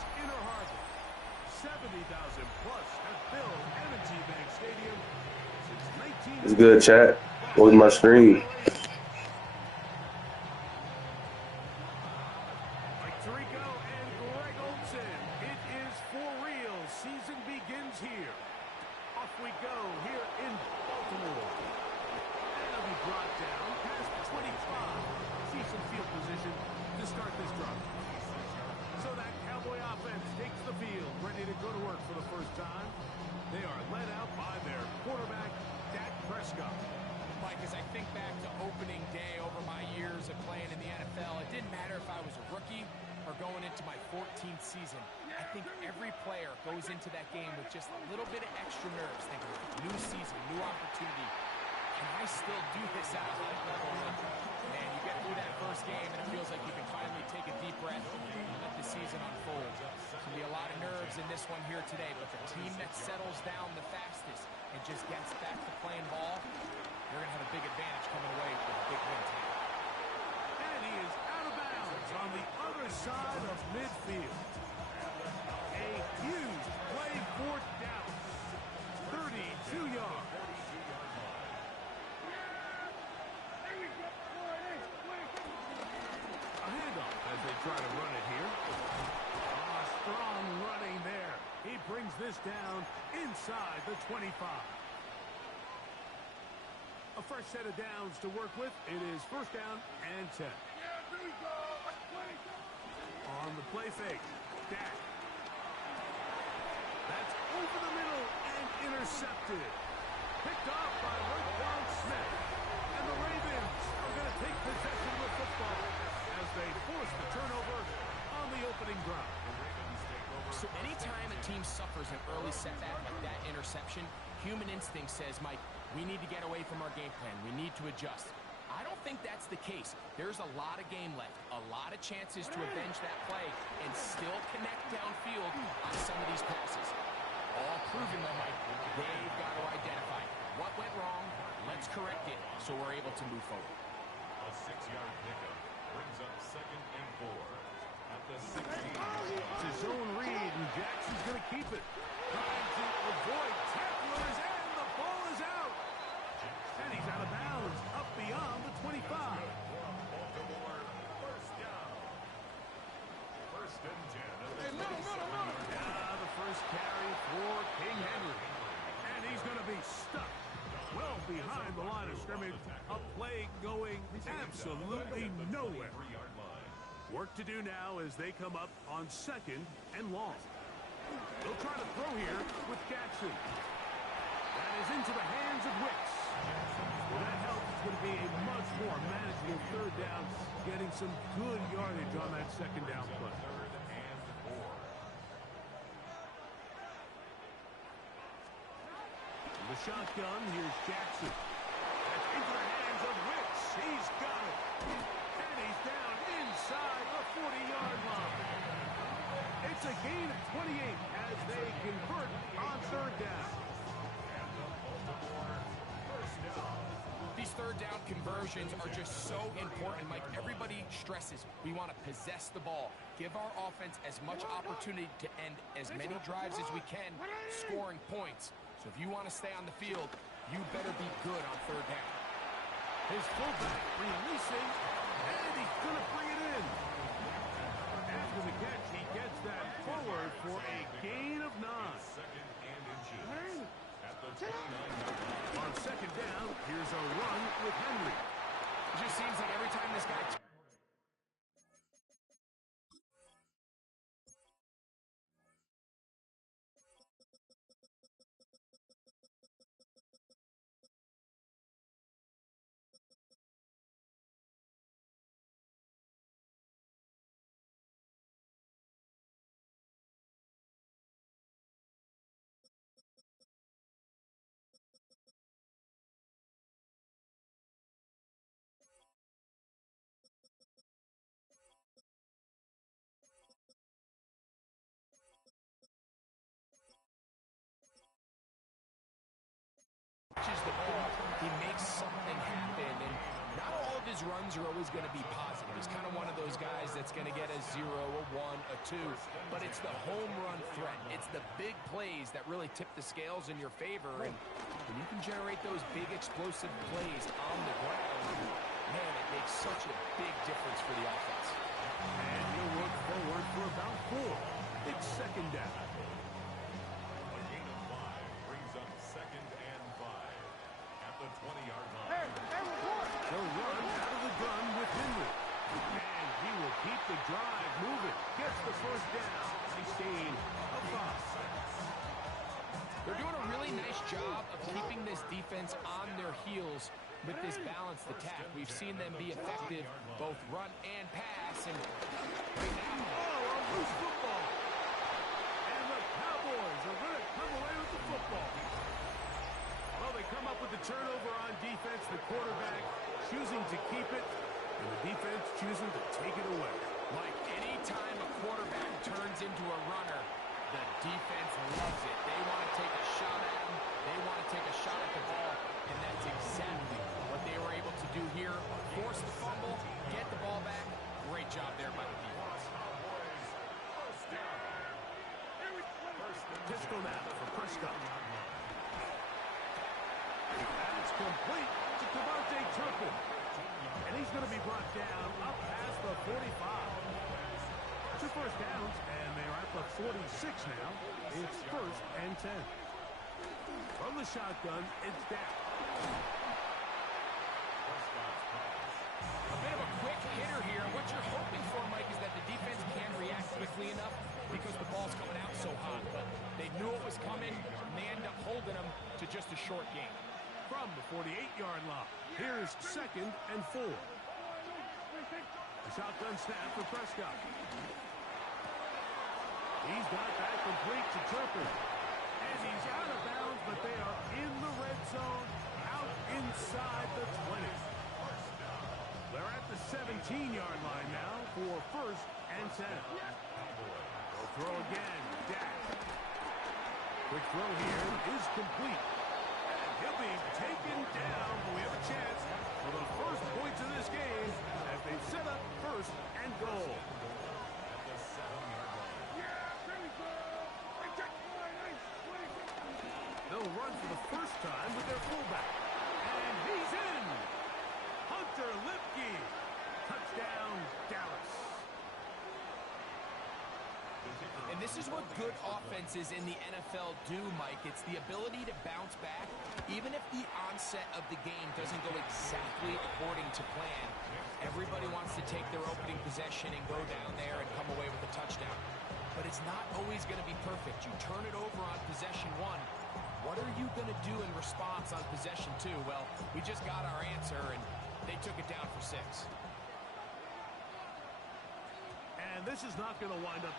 is Inner Harbor. 70,000 plus have filled M&T Bank Stadium since 19. It's good, chat. Hold my screen. Tirico and Greg Olson. It is for real. Season begins here. Off we go here in Baltimore. And it'll be brought down past 25. See some field position to start this drive. So that Cowboy offense takes the field, ready to go to work for the first time. They are led out by their quarterback, Dak Prescott. Mike, as I think back to opening day over my years of playing in the NFL, it didn't matter if I was a rookie or going into my 14th season. I think every player goes into that game with just a little bit of extra nerves, thinking, new season, new opportunity. Can I still do this at a high level? Man, you get through that first game, and it feels like you can finally take a deep breath and let the season unfold. There's going to be a lot of nerves in this one here today, but the team that settles down the fastest and just gets back to playing ball, they're going to have a big advantage coming away with a big win today. And he is out of bounds on the other side of midfield. A huge play for Dallas. 32 yards. A handoff as they try to run it here. Strong running there. He brings this down inside the 25. A fresh set of downs to work with. It is first down and 10. On the play fake, Dak. That's over the middle and intercepted. Picked off by Roquan Smith. And the Ravens are going to take possession of the football as they force the turnover on the opening drive. So anytime a team suffers an early setback like that interception, human instinct says, Mike, we need to get away from our game plan. We need to adjust. I don't think that's the case. There's a lot of game left, a lot of chances to avenge that play and still connect downfield on some of these passes. All proven, though, Mike, they've got to identify what went wrong, let's correct it so we're able to move forward. A 6-yard pickup brings up 2nd and 4 at the 16. It's his own read, and Jackson's going to keep it. Trying to avoid tacklers, and the ball is out. And he's out of bounds, up beyond the 25. Baltimore, first down. First and 10. The first carry for King Henry. And he's going to be stuck well behind the line of scrimmage. A play going absolutely nowhere. Work to do now as they come up on 2nd and long. They'll try to throw here with Jackson. That is into the hands of Wicks. Well, that helps. It's going to be a much more manageable 3rd down, getting some good yardage on that 2nd down play. 3rd and 4. The shotgun, here's Jackson. That's into the hands of Wicks. He's got it. And he's down inside the 40-yard line. It's a gain of 28 as they convert on 3rd down. These 3rd down conversions are just so important, Mike. Everybody stresses we want to possess the ball, give our offense as much opportunity to end as many drives as we can, scoring points. So if you want to stay on the field, you better be good on 3rd down. His fullback releasing, and he's going to bring it in. After the catch, he gets that forward for a gain of 9. 2nd and inches. At the 29. On 2nd down, here's a run with Henry. It just seems like every time this guy always going to be positive. He's kind of one of those guys that's going to get a 0, a 1, a 2, but it's the home run threat. It's the big plays that really tip the scales in your favor, and when you can generate those big explosive plays on the ground, man, it makes such a big difference for the offense. And he'll work forward for about 4. It's second down. A gain of 5 brings up second and 5 at the 20-yard line. They'll run out of the gun with Henry. And he will keep the drive moving. Gets the first down. He's gained a 5. They're doing a really nice job of keeping this defense on their heels with this balanced attack. We've seen them be effective, both run and pass, and right now, Oh, a loose football. And the Cowboys are going to come away with the football. Well, they come up with the turnover on defense. The quarterback choosing to keep it, and the defense choosing to take it away. Mike, anytime a quarterback turns into a runner, the defense loves it. They want to take a shot at him. They want to take a shot at the ball, and that's exactly what they were able to do here. Force the fumble, get the ball back. Great job there by the defense. Pistol snap for Prescott. And it's complete to Devontae Turpin. And he's going to be brought down up past the 45. 2 first downs, and they're at the 46 now. It's first and 10. From the shotgun, it's down. A bit of a quick hitter here. What you're hoping for, Mike, is that the defense can react quickly enough because the ball's coming out so hot. But they knew it was coming, and they end up holding them to just a short game. From the 48-yard line, here's second and 4. The shotgun snap for Prescott. He's got that complete to Turpin. And he's out of bounds, but they are in the red zone, out inside the 20. They're at the 17-yard line now for first and 10. They'll throw again. Dak. Quick throw here is complete. And he'll be taken down. But we have a chance for the first points of this game as they set up first and goal. They'll run for the first time with their fullback. And he's in! Hunter Lipke. Touchdown, Dallas. And this is what good offenses in the NFL do, Mike. It's the ability to bounce back, even if the onset of the game doesn't go exactly according to plan. Everybody wants to take their opening possession and go down there and come away with a touchdown. But it's not always going to be perfect. You turn it over on possession 1. What are you going to do in response on possession 2? Well, we just got our answer, and they took it down for 6. And this is not going to wind up...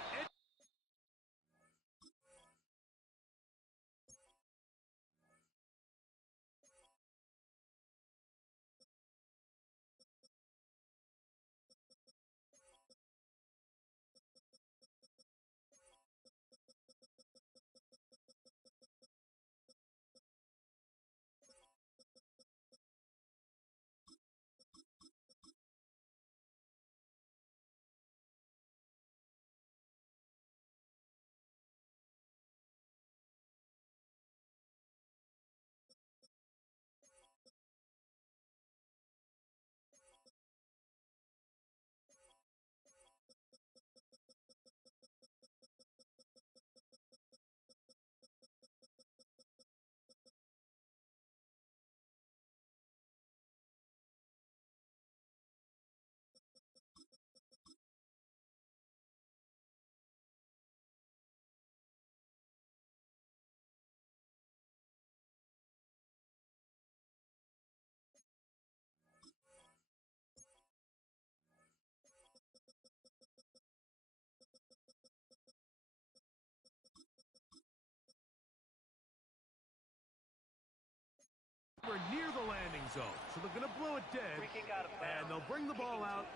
We're near the landing zone, so they're going to blow it dead, and they'll bring the ball out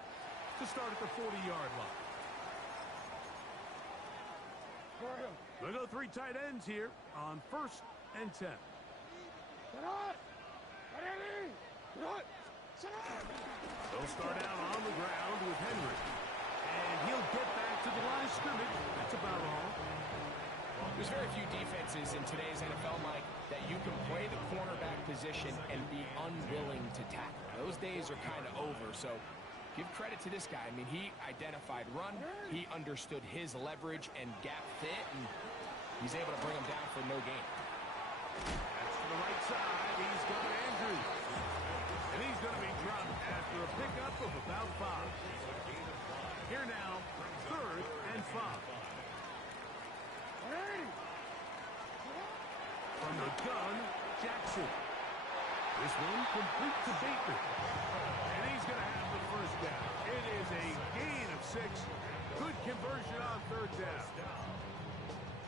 to start at the 40-yard line. They'll go 3 tight ends here on first and 10. They'll start out on the ground with Henry. And he'll get back to the line of scrimmage. That's about all. There's very few defenses in today's NFL, Mike, that you can play the cornerback position and be unwilling to tackle. Those days are kind of over, so give credit to this guy. I mean, he identified run, he understood his leverage and gap fit, and he's able to bring him down for no gain. That's to the right side. He's got Andrews. And he's going to be dropped after a pickup of about 5. Here now, 3rd and 5. From the gun, Jackson. This one complete to Bateman. And he's going to have the first down. It is a gain of 6. Good conversion on 3rd down.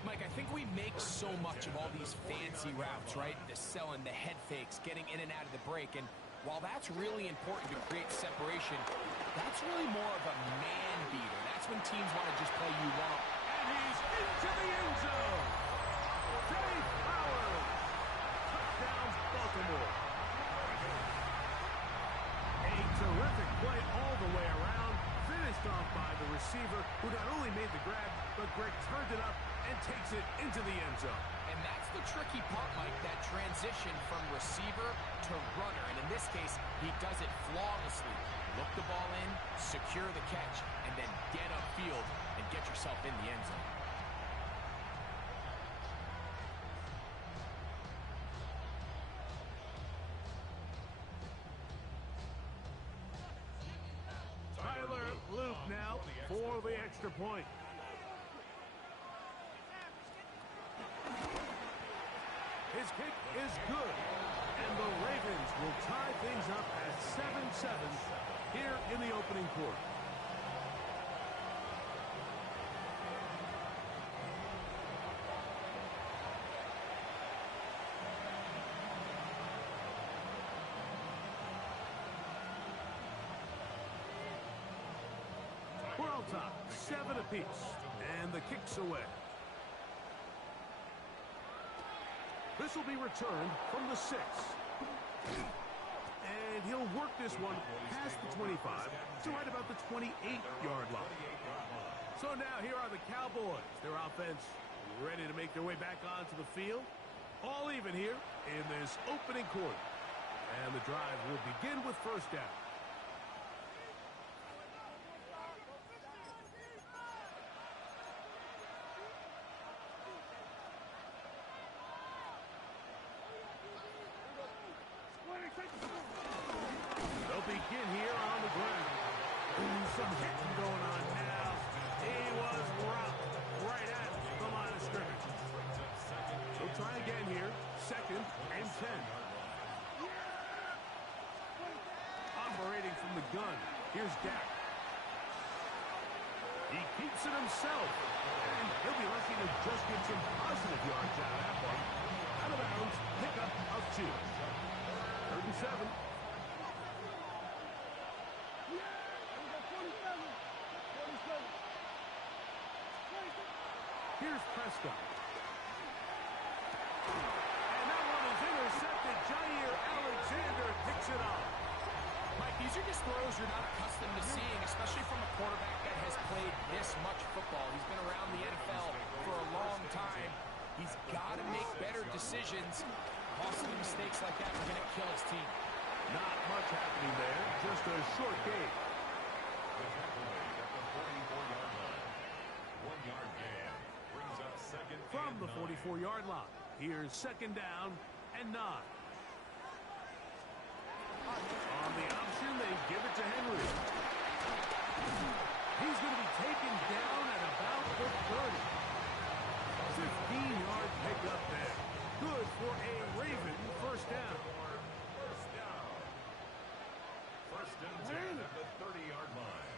Mike, I think we make so much of all these fancy routes, right? The selling, the head fakes, getting in and out of the break. And while that's really important to create separation, that's really more of a man beater. That's when teams want to just play you one. And he's into the end zone. Jay Powers. Touchdown, Baltimore. A terrific play all the way around. Finished off by the receiver, who not only made the grab, but Greg turned it up and takes it into the end zone. And that's the tricky part, Mike, that transition from receiver to runner. And in this case, he does it flawlessly. Look the ball in, secure the catch, and then get upfield and get yourself in the end zone. Tyler Luke now for the extra point. His kick is good, and the Ravens will tie things up at 7-7 here in the opening quarter. We're on top, 7 apiece, and the kick's away. This will be returned from the 6. And he'll work this one past the 25 to right about the 28-yard line. So now here are the Cowboys. Their offense ready to make their way back onto the field. All even here in this opening quarter. And the drive will begin with first down. They'll begin here on the ground. Some hitting going on now. He was rocked right at the line of scrimmage. They'll try again here. 2nd and 10. Operating from the gun. Here's Dak. He keeps it himself. And he'll be lucky to just get some positive yards out of that one. Out of bounds. Pickup of 2. 3rd and 7. Here's Prescott. And that one is intercepted. Jair Alexander picks it up. Mike, these are just throws you're not accustomed to seeing, especially from a quarterback that has played this much football. He's been around the NFL for a long time. He's got to make better decisions. Costly mistakes like that are going to kill his team. Not much happening there. Just a short game. From the 44-yard line, here's 2nd down and 9. On the option, they give it to Henry. He's going to be taken down at about the 30. 15-yard pickup there. Good for a Raven first down. First and 10 at the 30-yard line.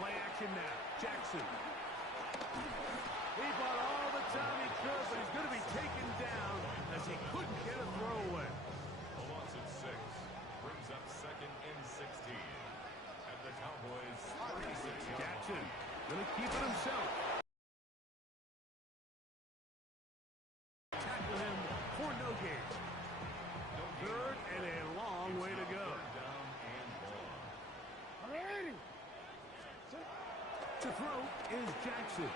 Play action now. Jackson. He bought all the time he could, but he's going to be taken down as he couldn't get a throw away. A loss at 6 brings up 2nd and 16 at the Cowboys' 36-yard line. Jackson going to keep it himself. Tackle him for no gain. To throw is Jackson.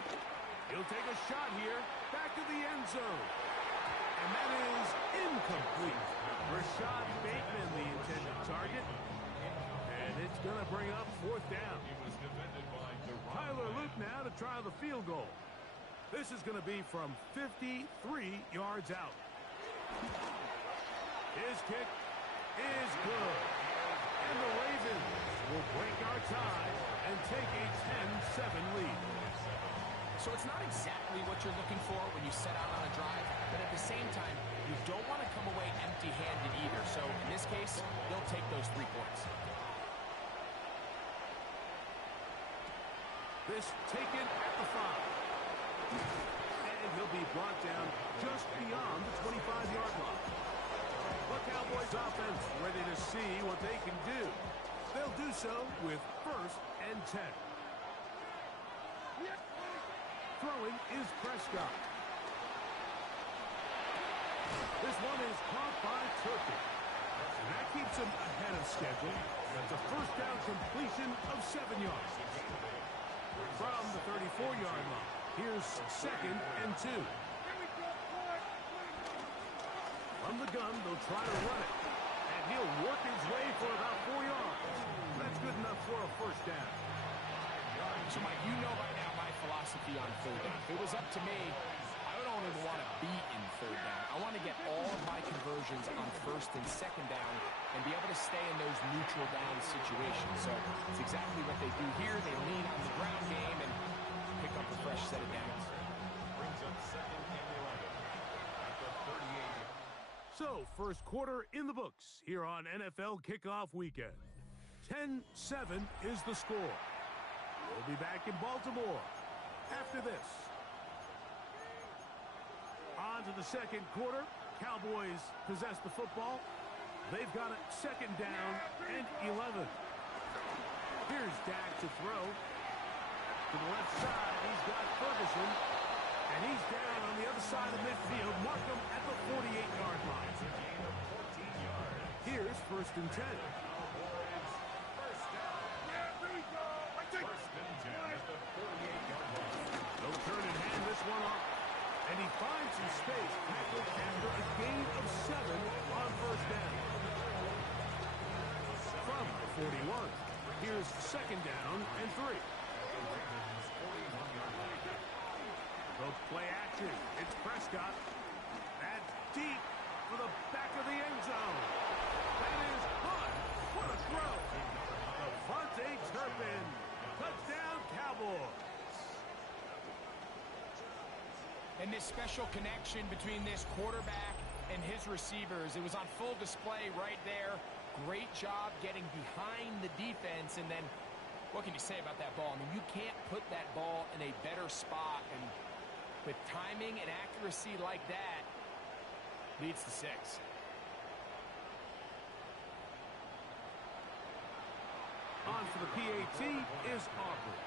He'll take a shot here. Back to the end zone. And that is incomplete. Rashad Bateman, the intended target. And it's going to bring up fourth down. Tyler Luke now to try the field goal. This is going to be from 53 yards out. His kick is good. And the Ravens will break our tie and take a 10-7 lead. So it's not exactly what you're looking for when you set out on a drive, but at the same time, you don't want to come away empty-handed either. So in this case, they'll take those 3 points. This taken at the 5. And he'll be brought down just beyond the 25-yard line. The Cowboys offense ready to see what they can do. They'll do so with 1st and 10. Throwing is Prescott. This one is caught by Turpin. And that keeps him ahead of schedule. That's a first down completion of 7 yards. From the 34-yard line, here's 2nd and 2. From the gun, they'll try to run it. And he'll work his way for about 4 yards. That's good enough for a first down. So, Mike, you know by now my philosophy on 3rd down. If it was up to me, I would only want to be in 3rd down. I want to get all of my conversions on 1st and 2nd down and be able to stay in those neutral down situations. So it's exactly what they do here. They lean on the ground game and pick up a fresh set of downs. Brings up 2nd and 11 at the 38. So, first quarter in the books here on NFL Kickoff Weekend. 10-7 is the score. We'll be back in Baltimore after this. On to the second quarter. Cowboys possess the football. They've got it 2nd down and 11. Here's Dak to throw. To the left side, he's got Ferguson. And he's down on the other side of midfield. Mark him at the 48-yard line. Here's 1st and 10. They'll turn and hand this one off. And he finds some space. Tackled after a gain of 7 on 1st down. From the 41, here's 2nd down and 3. The play action. It's Prescott. That's deep for the back of the end zone. That is high. What a throw. Devontae Turpin. Touchdown, Cowboys. And this special connection between this quarterback and his receivers, it was on full display right there. Great job getting behind the defense. And then what can you say about that ball? I mean, you can't put that ball in a better spot. And with timing and accuracy like that, leads to 6. On for the PAT is Aubrey.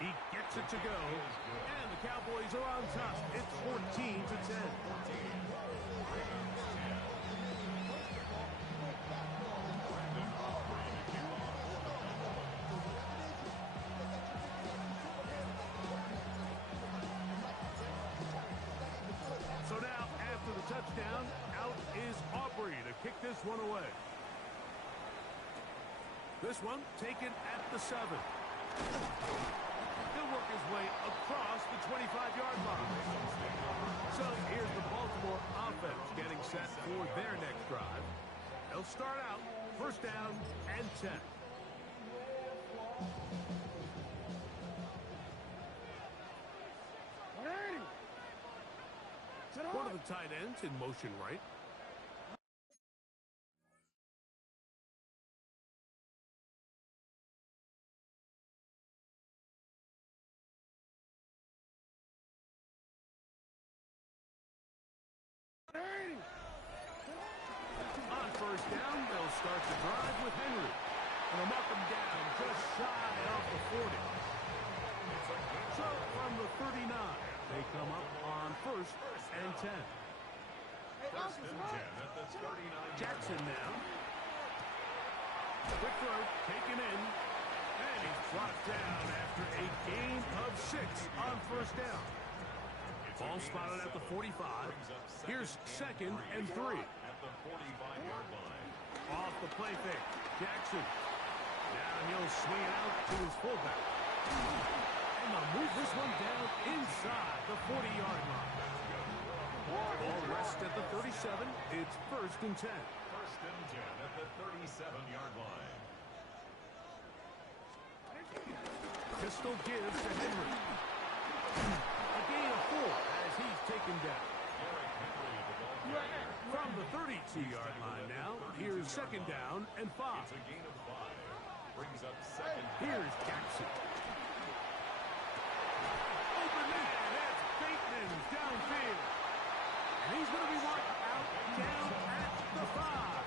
He gets it to go, and the Cowboys are on top. It's 14-10. So now, after the touchdown, out is Aubrey to kick this one away. This one taken at the 7. He'll work his way across the 25-yard line. So here's the Baltimore offense getting set for their next drive. They'll start out 1st down and 10. One of the tight ends in motion right. On 1st down, they'll start the drive with Henry. And they'll mark him down just shy of the 40. So from the 39, They come up on 1st and 10. First and 10 at the 39. Jackson now. Quick throw, taken in. And he's brought down after a gain of 6 on 1st down. Ball spotted at the 45. Here's 2nd and 3. At the 45-yard line. Off the play fake. Jackson. Now he'll swing it out to his fullback. And they'll move this one down inside the 40-yard line. Ball rests at the 37. It's 1st and 10. First and 10 at the 37-yard line. Pistol gives to Henry. A gain of 4 as he's taken down. From the 32-yard line now, here's 2nd down and 5. It's a gain of 5. Brings up 2nd. Here's Jackson. Open man, that's Bateman downfield. And he's going to be marked out down at the 5.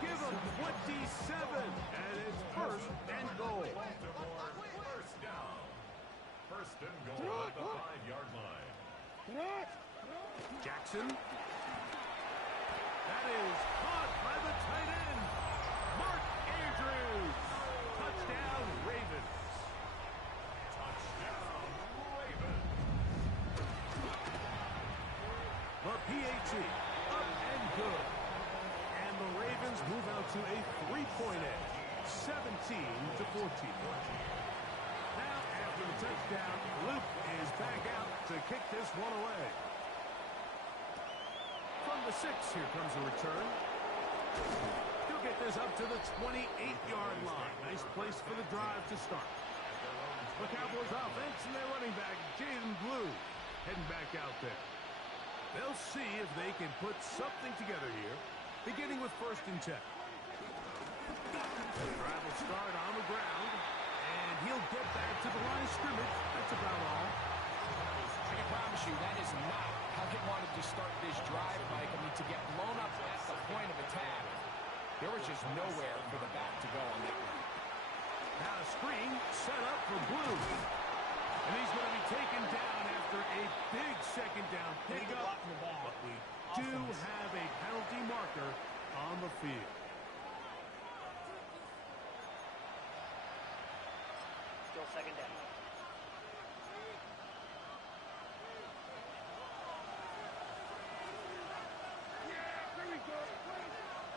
Give him 27, and it's 1st and goal. First down. First and goal at the 5-yard line. Jackson. That is caught by the tight end, Mark Andrews. Touchdown, Ravens. Touchdown, Ravens. The PAT, up and good. And the Ravens move out to a 3-point edge, 17-14. Now, after the touchdown, Luke is back out to kick this one away. From the 6, here comes a return. He'll get this up to the 28-yard line. Nice place for the drive to start. The Cowboys offense and their running back, Jaden Blue, heading back out there. They'll see if they can put something together here, beginning with 1st and 10. The drive will start on the ground, and he'll get back to the line of scrimmage. That's about all. I can promise you that is not how he wanted to start this drive, Mike. I mean, to get blown up at the point of attack, there was just nowhere for the back to go on that one. Now a screen set up for Blue. And he's going to be taken down after a big 2nd down pickup. But we do have a penalty marker on the field. Still 2nd down.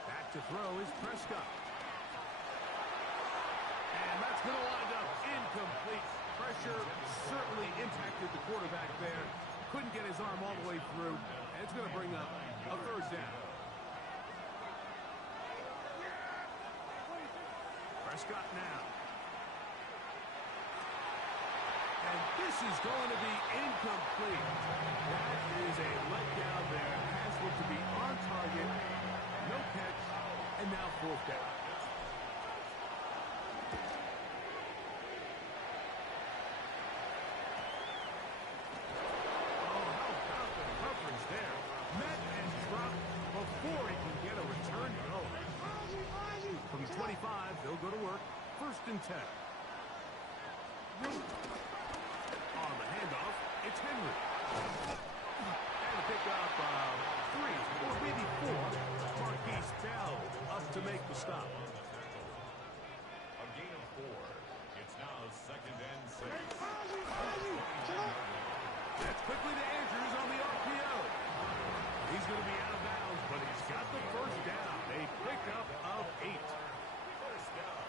Back to throw is Prescott. And that's going to wind up incomplete. Pressure certainly impacted the quarterback there. Couldn't get his arm all the way through. And it's going to bring up a 3rd down. Prescott now. And this is going to be incomplete. That is a letdown there. Pass looked to be on target. No catch. And now 4th down. Oh, how about the coverage there? Met and dropped before he can get a return going. From the 25, they'll go to work. 1st and 10. On the handoff, it's Henry. And a pickup of 3 or maybe 4. Marquise Bell up to make the stop. A gain of 4. It's now 2nd and 6. That's quickly to Andrews on the RPO. He's going to be out of bounds, but he's got the 1st down. A pickup of 8. First down.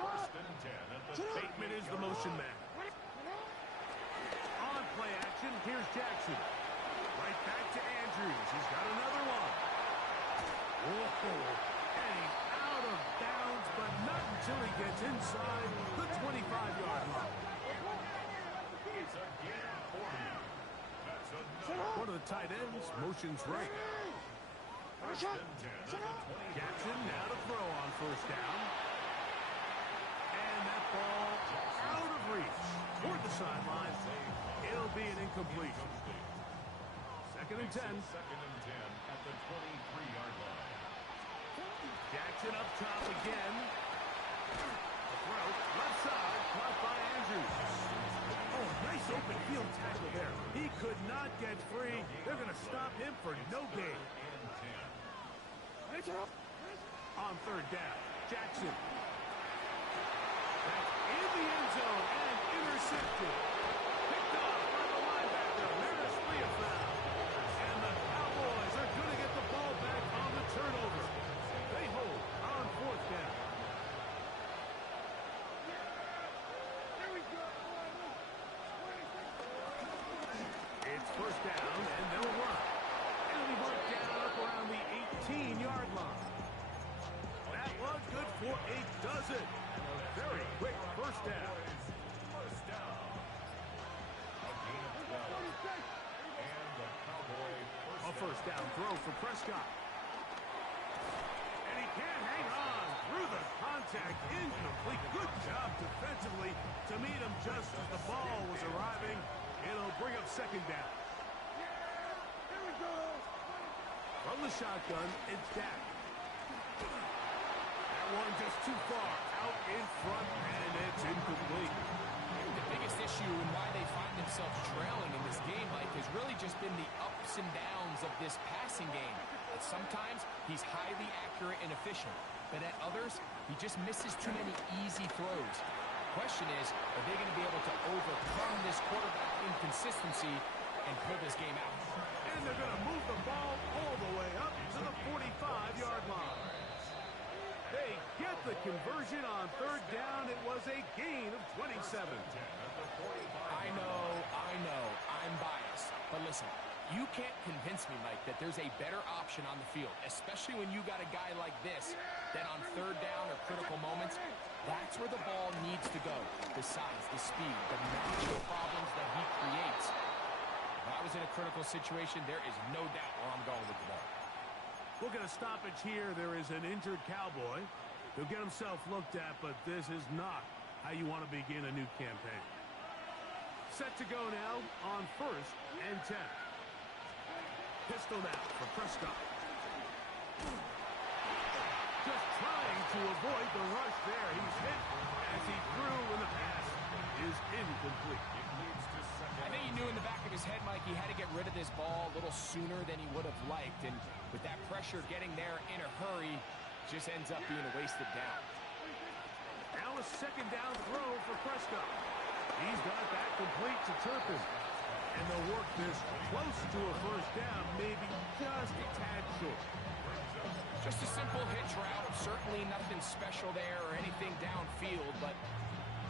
First and 10 at the Bateman is the motion man. On play action, here's Jackson. Right back to Andrews. He's got another one. Whoa. And he's out of bounds, but not until he gets inside the 25-yard line. It's a gain of 40. That's another. One of the tight ends motions right. First and 10 at the 20. Jackson now to throw on 1st down. And that ball out of reach toward the sideline. It'll be an incomplete. 2nd and 10. 2nd and 10 at the 23-yard line. Jackson up top again. The throw, left side, caught by Andrews. Oh, nice for no gain. On third down, Jackson. That's in the end zone and intercepted. Picked off by the linebacker. There's free of foul. And the Cowboys are going to get the ball back on the turnover. They hold on fourth down. It's first down, and they'll run. It'll be brought down up around the 18-yard line. That was good for a dozen. And a very quick first down. First down. A gain of 12. And the Cowboy A first down throw for Prescott. And he can't hang on through the contact. Incomplete. Good job defensively to meet him just as the ball was arriving. It'll bring up second down. From the shotgun, it's Dak. That one just too far out in front, and it's incomplete. The biggest issue and why they find themselves trailing in this game, Mike, has really just been the ups and downs of this passing game. But sometimes he's highly accurate and efficient, but at others, he just misses too many easy throws. The question is, are they going to be able to overcome this quarterback inconsistency and pull this game out? And they're going to move the ball all the way up to the 45-yard line. They get the conversion on third down. It was a gain of 27. I know, I'm biased. But listen, you can't convince me, Mike, that there's a better option on the field, especially when you got a guy like this, that on third down or critical moments, that's where the ball needs to go. The size, the speed, the matchup problems that he creates. If I was in a critical situation, there is no doubt where I'm going with the ball. We'll get a stoppage here. There is an injured Cowboy. He'll get himself looked at, but this is not how you want to begin a new campaign. Set to go now on first and 10. Pistol now for Prescott. Just trying to avoid the rush there. He's hit as he threw, and the pass is incomplete. I think he knew in the back of his head, Mike, he had to get rid of this ball a little sooner than he would have liked. And with that pressure getting there in a hurry, just ends up being a wasted down. Now a second down throw for Prescott. He's got that complete to Turpin. And they'll work this close to a first down, maybe just a tad short. Just a simple hitch route. Certainly nothing special there or anything downfield, but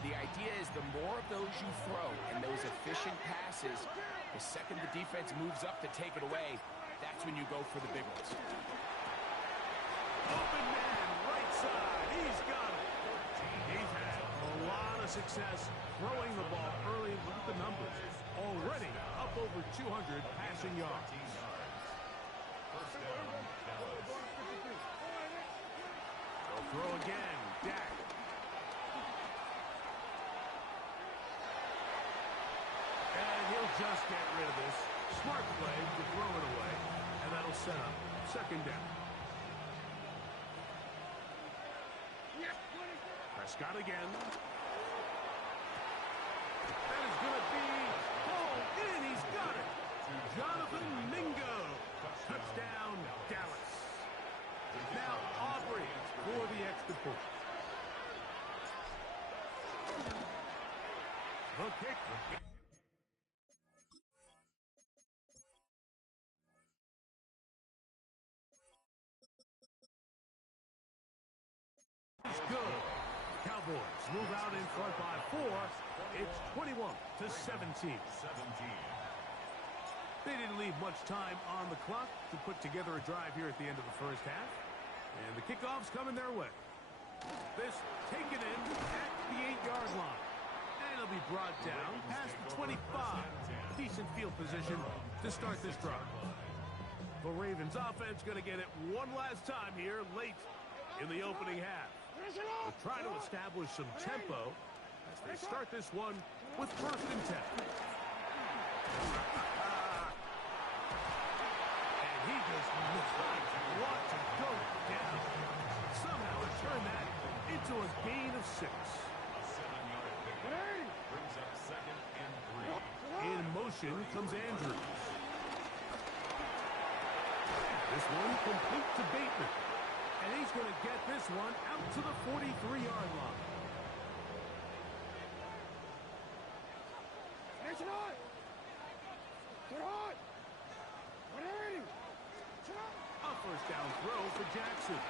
the idea is the more of those you throw and those efficient passes, the second the defense moves up to take it away, that's when you go for the big ones. Open man, right side. He's got it. He's had a lot of success throwing the ball early. Look at the numbers. Already up over 200 passing yards. They'll throw again. Dak. And he'll just get rid of this. Smart play to throw it away. And that'll set up second down. Prescott again. That is going to be hauled in. He's got it. Jonathan Mingo. Touchdown, Dallas. Now Aubrey for the extra point. The kick. It's good. Cowboys move out in front by 4. It's 21-17. They didn't leave much time on the clock to put together a drive here at the end of the first half. And the kickoff's coming their way. This taken in at the 8-yard line. And it'll be brought down past the 25. Decent field position to start this drive. The Ravens offense going to get it one last time here late in the opening half. They'll try to establish some tempo as they start this one with first and 10. And he does not want to go down. Somehow he turned that into a gain of 6. A 7-yard pickup brings up second and 3. In motion comes Andrews. This one complete to Bateman. And he's going to get this one out to the 43-yard line. Get on! Get on! Get ready! A first down throw for Jackson.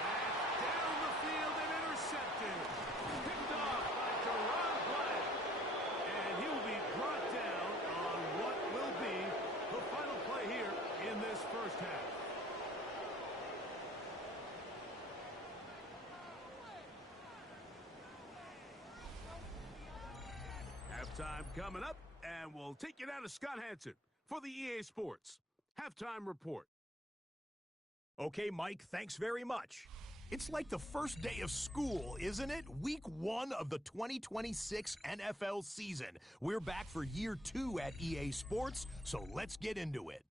That's down the field and intercepted. Picked off by Deron Bland. And he'll be brought down on what will be the final play here in this first half. Halftime coming up, and we'll take you down to Scott Hansen for the EA Sports Halftime Report. Okay, Mike, thanks very much. It's like the first day of school, isn't it? Week 1 of the 2026 NFL season. We're back for year 2 at EA Sports, so let's get into it.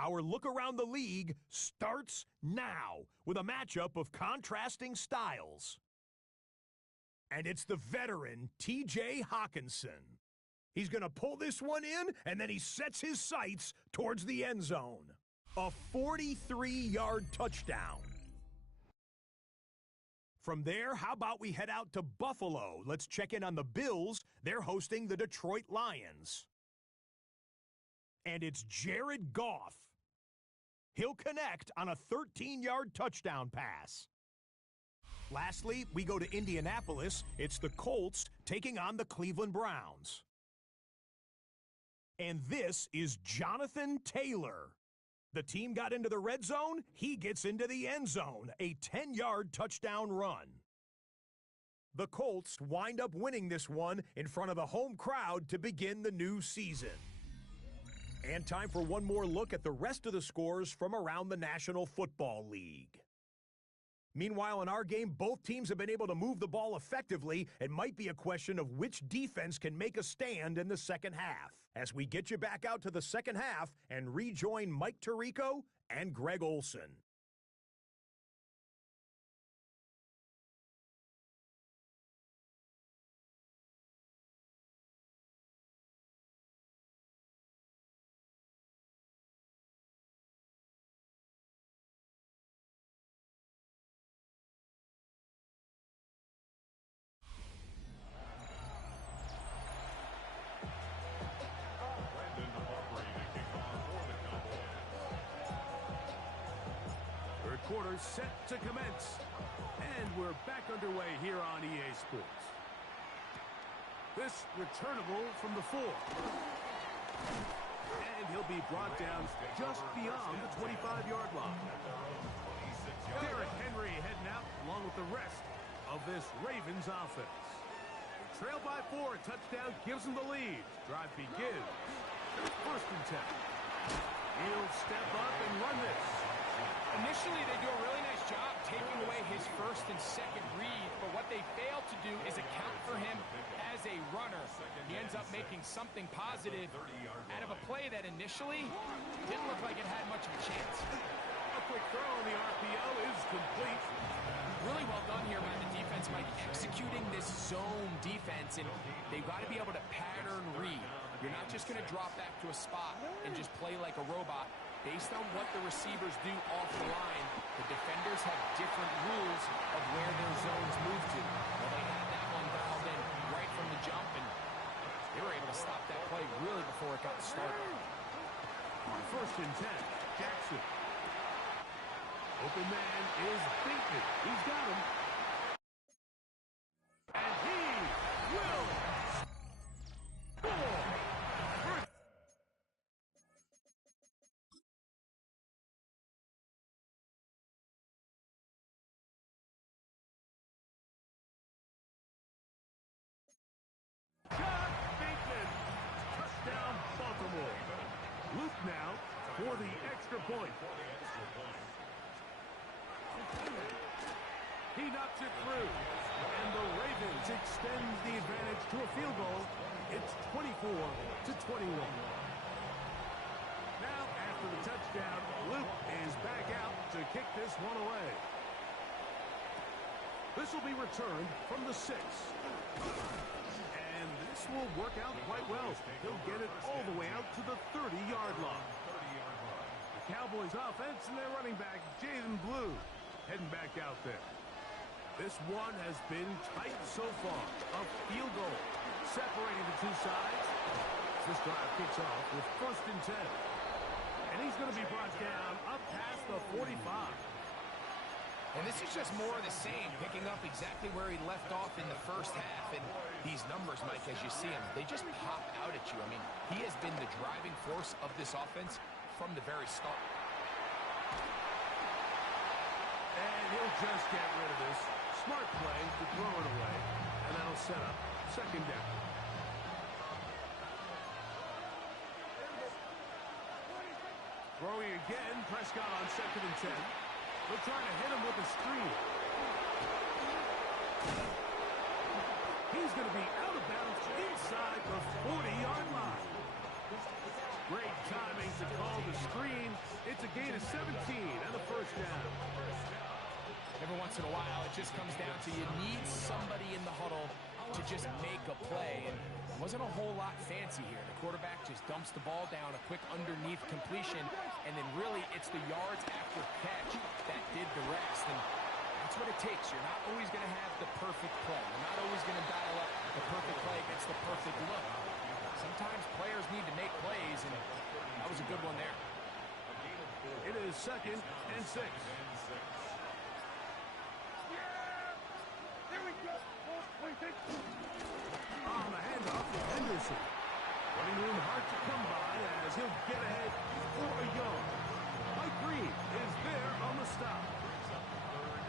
Our look around the league starts now with a matchup of contrasting styles. And it's the veteran, T.J. Hawkinson. He's going to pull this one in, and then he sets his sights towards the end zone. A 43-yard touchdown. From there, how about we head out to Buffalo? Let's check in on the Bills. They're hosting the Detroit Lions. And it's Jared Goff. He'll connect on a 13-yard touchdown pass. Lastly, we go to Indianapolis. It's the Colts taking on the Cleveland Browns. And this is Jonathan Taylor. The team got into the red zone. He gets into the end zone. A 10-yard touchdown run. The Colts wind up winning this one in front of the home crowd to begin the new season. And time for one more look at the rest of the scores from around the National Football League. Meanwhile, in our game, both teams have been able to move the ball effectively. It might be a question of which defense can make a stand in the second half. As we get you back out to the second half and rejoin Mike Tirico and Greg Olson. Quarter set to commence. And we're back underway here on EA Sports. This returnable from the 4. And he'll be brought down just beyond the 25-yard line. Derrick Henry heading out along with the rest of this Ravens offense. Trail by 4, touchdown gives them the lead. Drive begins. First and 10. He'll step up and run this. Initially, they do a really nice job taking away his first and second read, but what they fail to do is account for him as a runner. He ends up making something positive out of a play that initially didn't look like it had much of a chance. A quick throw on the RPO is complete. Really well done here by the defense, Mike, executing this zone defense, and they've got to be able to pattern read. You're not just going to drop back to a spot and just play like a robot. Based on what the receivers do off the line, the defenders have different rules of where their zones move to. Well, they had that one dialed in right from the jump, and they were able to stop that play really before it got started. First and 10, Jackson. Open man is Bateman. He's got him. And he will score. Touchdown, Baltimore. Luke now for the extra point. He knocks it through, and the Ravens extend the advantage to a field goal. It's 24-21. Now, after the touchdown, Luke is back out to kick this one away. This will be returned from the 6. And this will work out quite well. He'll get it all the way out to the 30-yard line. Cowboys offense and their running back, Jaden Blue, heading back out there. This one has been tight so far. A field goal separating the two sides. This drive kicks off with 1st and 10. And he's going to be brought down up past the 45. And this is just more of the same, picking up exactly where he left off in the first half. And these numbers, Mike, as you see him, they just pop out at you. I mean, he has been the driving force of this offense from the very start. And he'll just get rid of this. Smart play to throw it away. And that'll set up 2nd down. Throwing again, Prescott on 2nd and 10. They're trying to hit him with a screen. He's going to be out of bounds inside the 40-yard line. Great timing to call the screen. It's a gain of 17 and a 1st down. Every once in a while, it just comes down to you need somebody in the huddle to just make a play. And it wasn't a whole lot fancy here. The quarterback just dumps the ball down, a quick underneath completion, and then really it's the yards after catch that did the rest. And that's what it takes. You're not always going to have the perfect play. You're not always going to dial up the perfect play against the perfect look. Sometimes players need to make plays, and that was a good one there. It is 2nd and 6. On the handoff to Henderson. Running room hard to come by as he'll get ahead for a yard. Mike Green is there on the stop.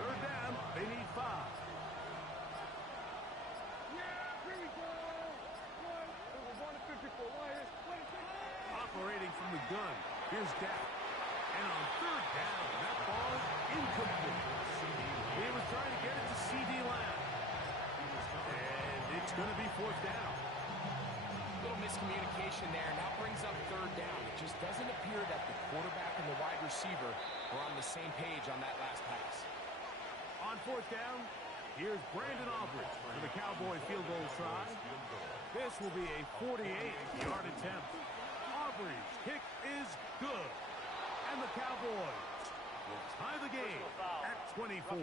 3rd down, they need 5. Operating from the gun, here's Dak. And on 3rd down, that ball incomplete. He was trying to get it to C.D. Lamb. And it's going to be 4th down. Little miscommunication there. Now brings up 3rd down. It just doesn't appear that the quarterback and the wide receiver were on the same page on that last pass. On 4th down, here's Brandon Aubrey for the Cowboy field goal try. This will be a 48-yard attempt. Aubrey's kick is good. And the Cowboys will tie the game at 24.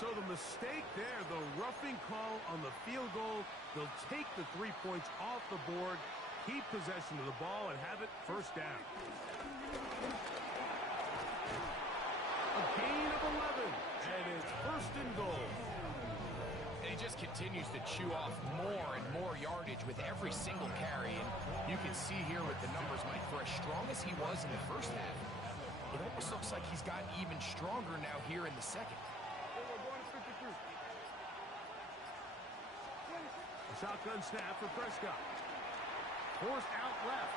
So the mistake there, the roughing call on the field goal, they'll take the 3 points off the board, keep possession of the ball, and have it 1st down. A gain of 11, and it's 1st and goal. And he just continues to chew off more and more yardage with every single carry. And you can see here with the numbers, Mike, for as strong as he was in the first half, it almost looks like he's gotten even stronger now here in the second. Shotgun snap for Prescott. Forced out left.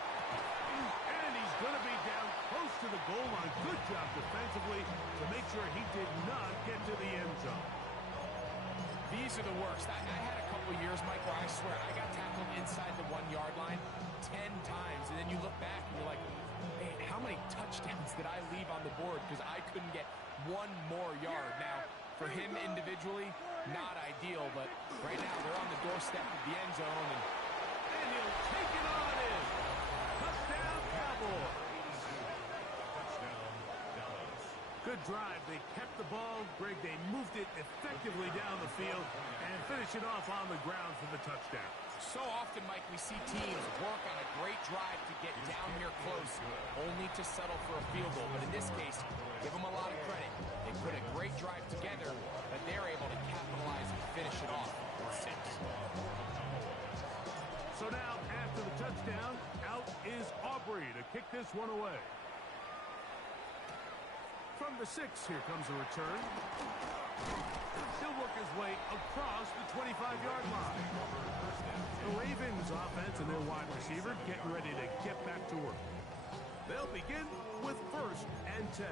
And he's going to be down close to the goal line. Good job defensively to make sure he did not get to the end zone. These are the worst. I had a couple years, Mike, where I swear I got tackled inside the 1-yard line 10 times. And then you look back and you're like, man, how many touchdowns did I leave on the board because I couldn't get one more yard? Now, for him individually, not ideal, but right now they're on the doorstep of the end zone. And he'll take it on in. Touchdown, Cowboys. Good drive. They kept the ball. Greg, they moved it effectively down the field and finish it off on the ground for the touchdown. So often, Mike, we see teams work on a great drive to get down here close, only to settle for a field goal. But in this case, give them a lot of credit. They put a great drive together, but they're able to capitalize and finish it off with 6. So now, after the touchdown, out is Aubrey to kick this one away. From the 6, here comes a return. He'll work his way across the 25-yard line. The Ravens offense and their wide receiver getting ready to get back to work. They'll begin with 1st and 10.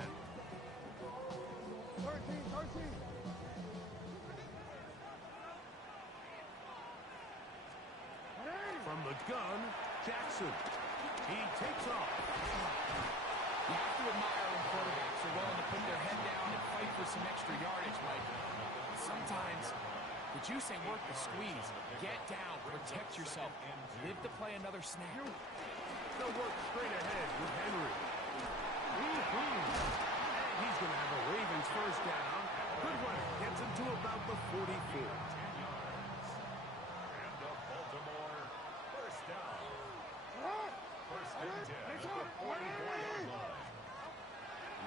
13. From the gun, Jackson. He takes off. You have to admire when quarterbacks are willing to put their head down and fight for some extra yardage, Mike. Sometimes The juice ain't worth the squeeze. Get down, protect yourself, live to play another snap. They'll work straight ahead with Henry. And he's going to have a Ravens first down. Good run. Gets him to about the 44. And the Baltimore first down. First and 10 at the 44-yard line.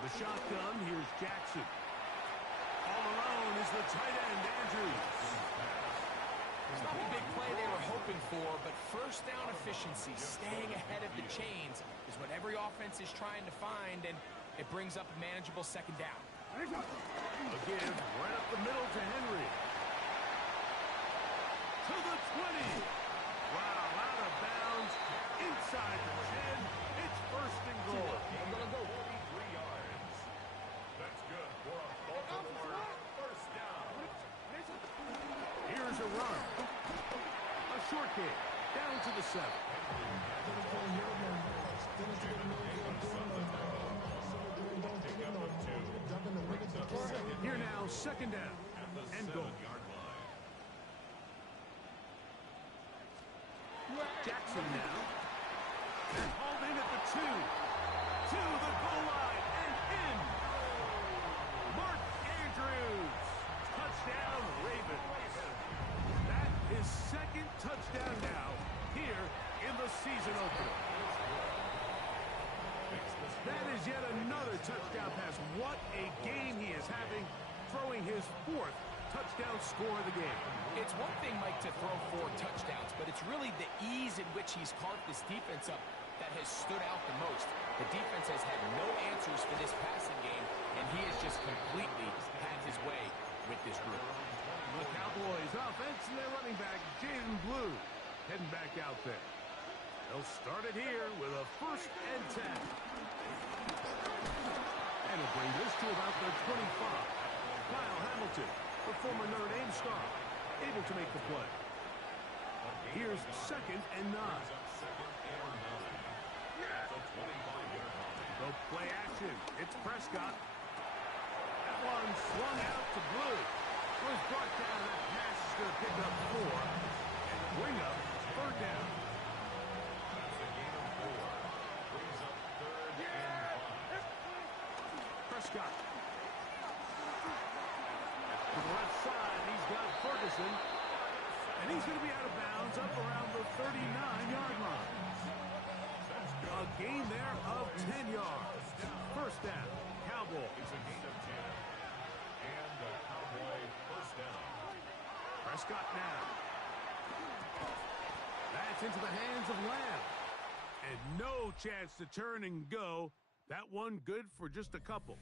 The shotgun, here's Jackson. All alone is the tight end, Andrews. It's not the big play they were hoping for, but first down efficiency, staying ahead of the chains, is what every offense is trying to find, and it brings up a manageable second down. A give right up the middle to Henry. To the 20. Wow, out of bounds. Inside the 10. It's first and goal. 43 yards. That's good for a Baltimore first down. Here's a run. A short kick. Down to the 7. Here now, second down. And goal. Jackson now. And hauled in at the 2. To the goal line and in. Mark Andrews. Touchdown, Ravens. That is second touchdown now here in the season opener. That is yet another touchdown pass. What a game he is having, throwing his 4th touchdown score of the game. It's one thing, Mike, to throw 4 touchdowns, but it's really the ease in which he's carved this defense up that has stood out the most. The defense has had no answers for this passing game, and he has just completely had his way with this group. The Cowboys offense and their running back, Jaden Blue, heading back out there. They'll start it here with a first and 10. And it'll bring this to about the 25. Kyle Hamilton, the former Notre Dame star, able to make the play. Here's second and 9. The play action. It's Prescott. That one swung out to Blue. Was brought down. That pass is going to pick up 4 and bring up third down. That's a gain of 4. Brings up third and 5. Prescott. To the left side, he's got Ferguson. And he's going to be out of bounds up around the 39-yard line. A gain there of 10 yards. First down, Cowboys. It's a gain of 10. And a Cowboy first down. Prescott now. That's into the hands of Lamb. And no chance to turn and go. That one good for just a couple.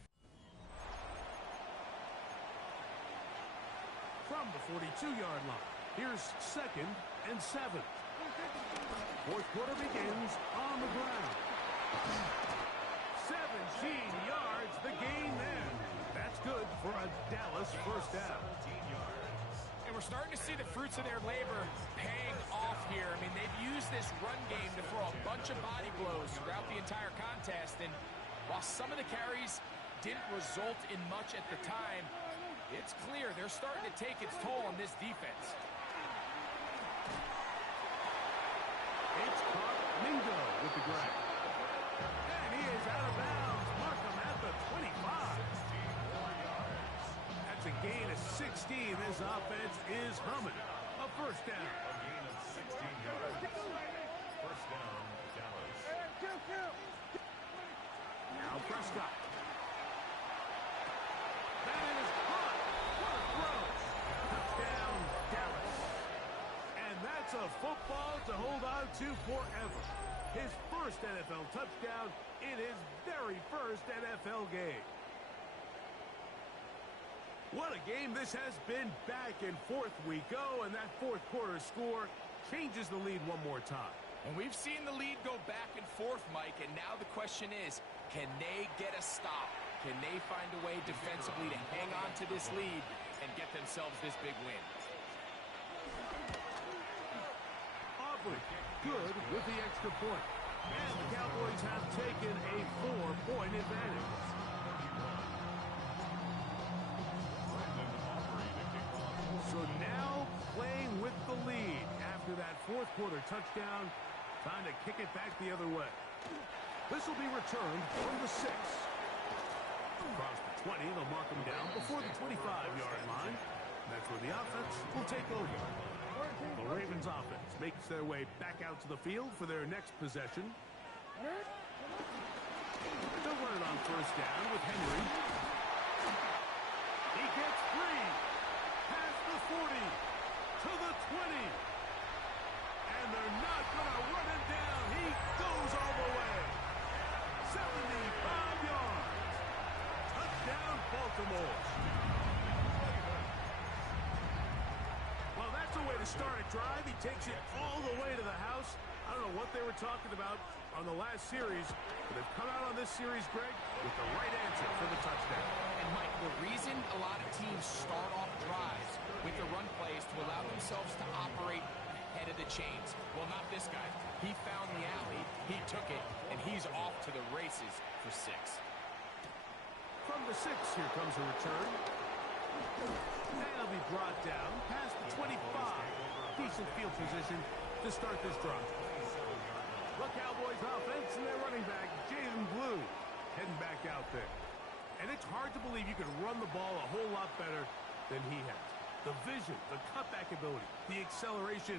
From the 42-yard line, here's second and 7. Fourth quarter begins on the ground. 17 yards, the gain there. That's good for a Dallas first down. 17 yards. And we're starting to see the fruits of their labor paying off here. I mean, they've used this run game to throw a bunch of body blows throughout the entire contest. And while some of the carries didn't result in much at the time, it's clear they're starting to take its toll on this defense. It's caught Mingo with the grab. And he is out of bounds. Markham at the 25. That's a gain of 16. This offense is humming. A first down. A gain of 16 yards. First down, Dallas. Now Prescott. That is caught. What a throw. Touchdown, Dallas. And that's a football to hold on to forever. His first NFL touchdown in his very first NFL game. What a game this has been. Back and forth we go, and that fourth quarter score changes the lead one more time. And we've seen the lead go back and forth, Mike, and now the question is, can they get a stop? Can they find a way defensively to hang on to this lead and get themselves this big win? Aubrey, good with the extra point. And the Cowboys have taken a 4-point advantage. So now touchdown. Time to kick it back the other way. This will be returned from the 6. Across the 20, they'll mark him down before the 25-yard line. That's where the offense will take over. The Ravens offense makes their way back out to the field for their next possession. They'll run it on first down with Henry. He gets free. Past the 40. To the 20. And they're not going to run him down. He goes all the way. 75 yards. Touchdown, Baltimore. Well, that's a way to start a drive. He takes it all the way to the house. I don't know what they were talking about on the last series, but they've come out on this series, Greg, with the right answer for the touchdown. And, Mike, the reason a lot of teams start off drives with the run plays to allow themselves to operate ahead of the chains. Well, not this guy. He found the alley, he took it, and he's off to the races for 6. From the 6, here comes a return. And he'll be brought down past the 25. Decent field position to start this drive. The Cowboys offense and their running back, Jaden Blue, heading back out there. And it's hard to believe you can run the ball a whole lot better than he has. The vision, the cutback ability, the acceleration,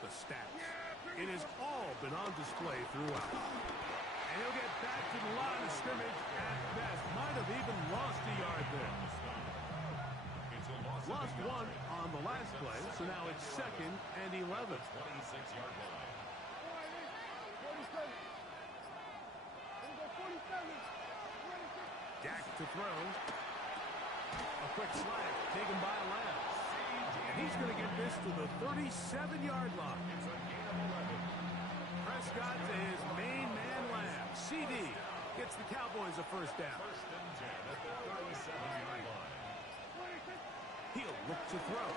the stats. It has all been on display throughout. And he'll get back to the line of scrimmage at best. Might have even lost a yard there. Lost 1 on the last play, so now it's 2nd and 11. 26-yard line. Dak to throw. A quick slant taken by Lamb. And he's going to get this to the 37-yard line. Prescott to his main man, Lamb. CD gets the Cowboys a first down. 1st and 10 at the 37-yard line. He'll look to throw.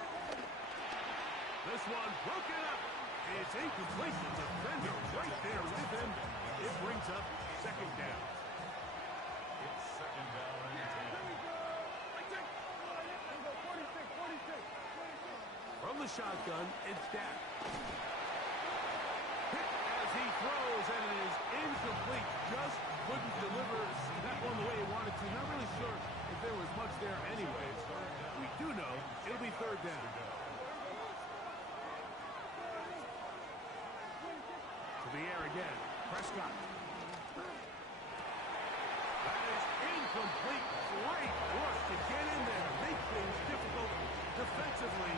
This one broken up. It's incomplete. The defender right there with him. It brings up 2nd down. It's 2nd down and 10. From the shotgun, it's Dak. Hit as he throws, and it is incomplete. Just couldn't deliver that one the way he wanted to. Not really sure if there was much there anyways. We do know it'll be 3rd down. To the air again. Prescott. That is incomplete. Great work to get in there. Make things difficult defensively.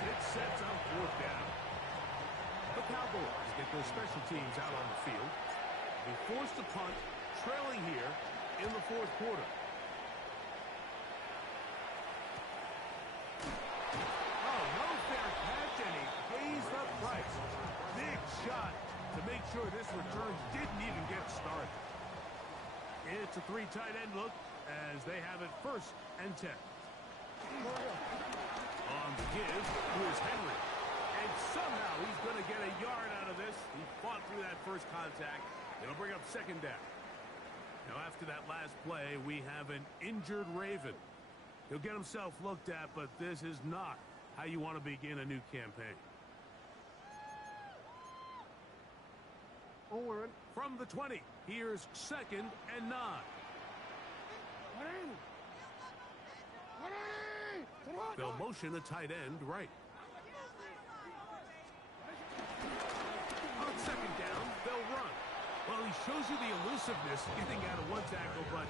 It sets up 4th down. The Cowboys get their special teams out on the field. They forced to punt, trailing here in the 4th quarter. Oh, no fair catch, and he pays the price. Big shot to make sure this return didn't even get started. It's a 3 tight end look as they have it 1st and 10. On the give, here's Henry. And somehow he's going to get a yard out of this. He fought through that first contact. It'll bring up 2nd down. Now after that last play, we have an injured Raven. He'll get himself looked at, but this is not how you want to begin a new campaign. From the 20, here's 2nd and 9. They'll motion a tight end right. On 2nd down, they'll run. Well, he shows you the elusiveness getting out of one tackle, but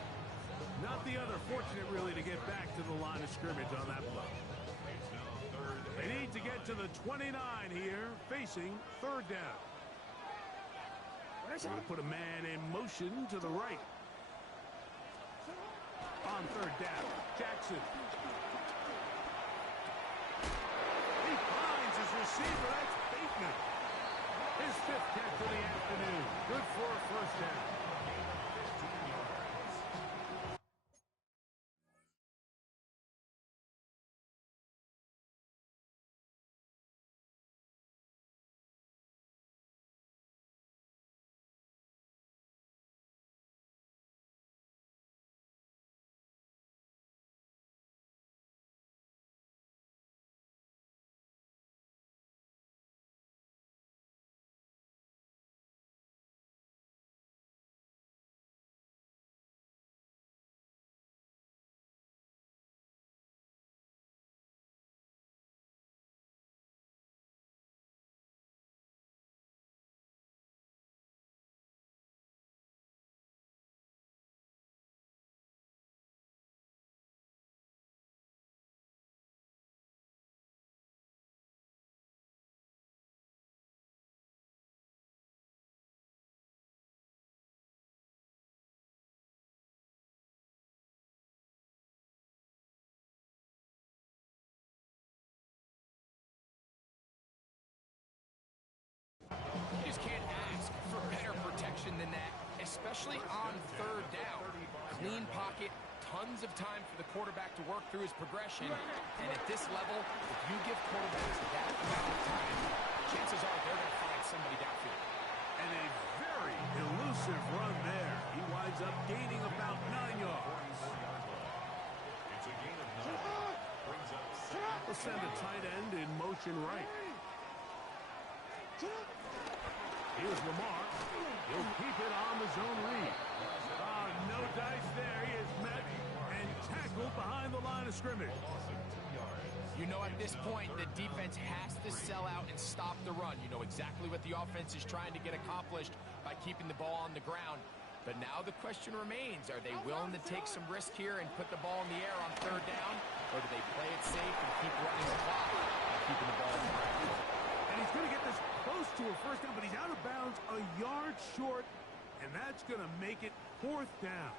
not the other. Fortunate, really, to get back to the line of scrimmage on that play. They need to get to the 29 here, facing 3rd down. They're going to put a man in motion to the right. On 3rd down, Jackson. He finds his receiver. That's Bateman. His 5th catch of the afternoon. Good for a 1st down. especially on third down. Clean pocket, tons of time for the quarterback to work through his progression. And at this level, if you give quarterbacks that amount of time, chances are they're going to find somebody downfield. And a very elusive run there. He winds up gaining about 9 yards. It's a gain of 9. Brings up second. We'll send a tight end in motion right. Here's Lamar. He'll keep it on the zone read. No dice there. He is met and tackled behind the line of scrimmage. You know, at this point, the defense has to sell out and stop the run. You know exactly what the offense is trying to get accomplished by keeping the ball on the ground. But now the question remains, are they willing to take some risk here and put the ball in the air on third down? Or do they play it safe and keep running the clock and keeping the ball on the ground? And he's going to get this close to a first down, but he's out of bounds a yard short, and that's going to make it 4th down.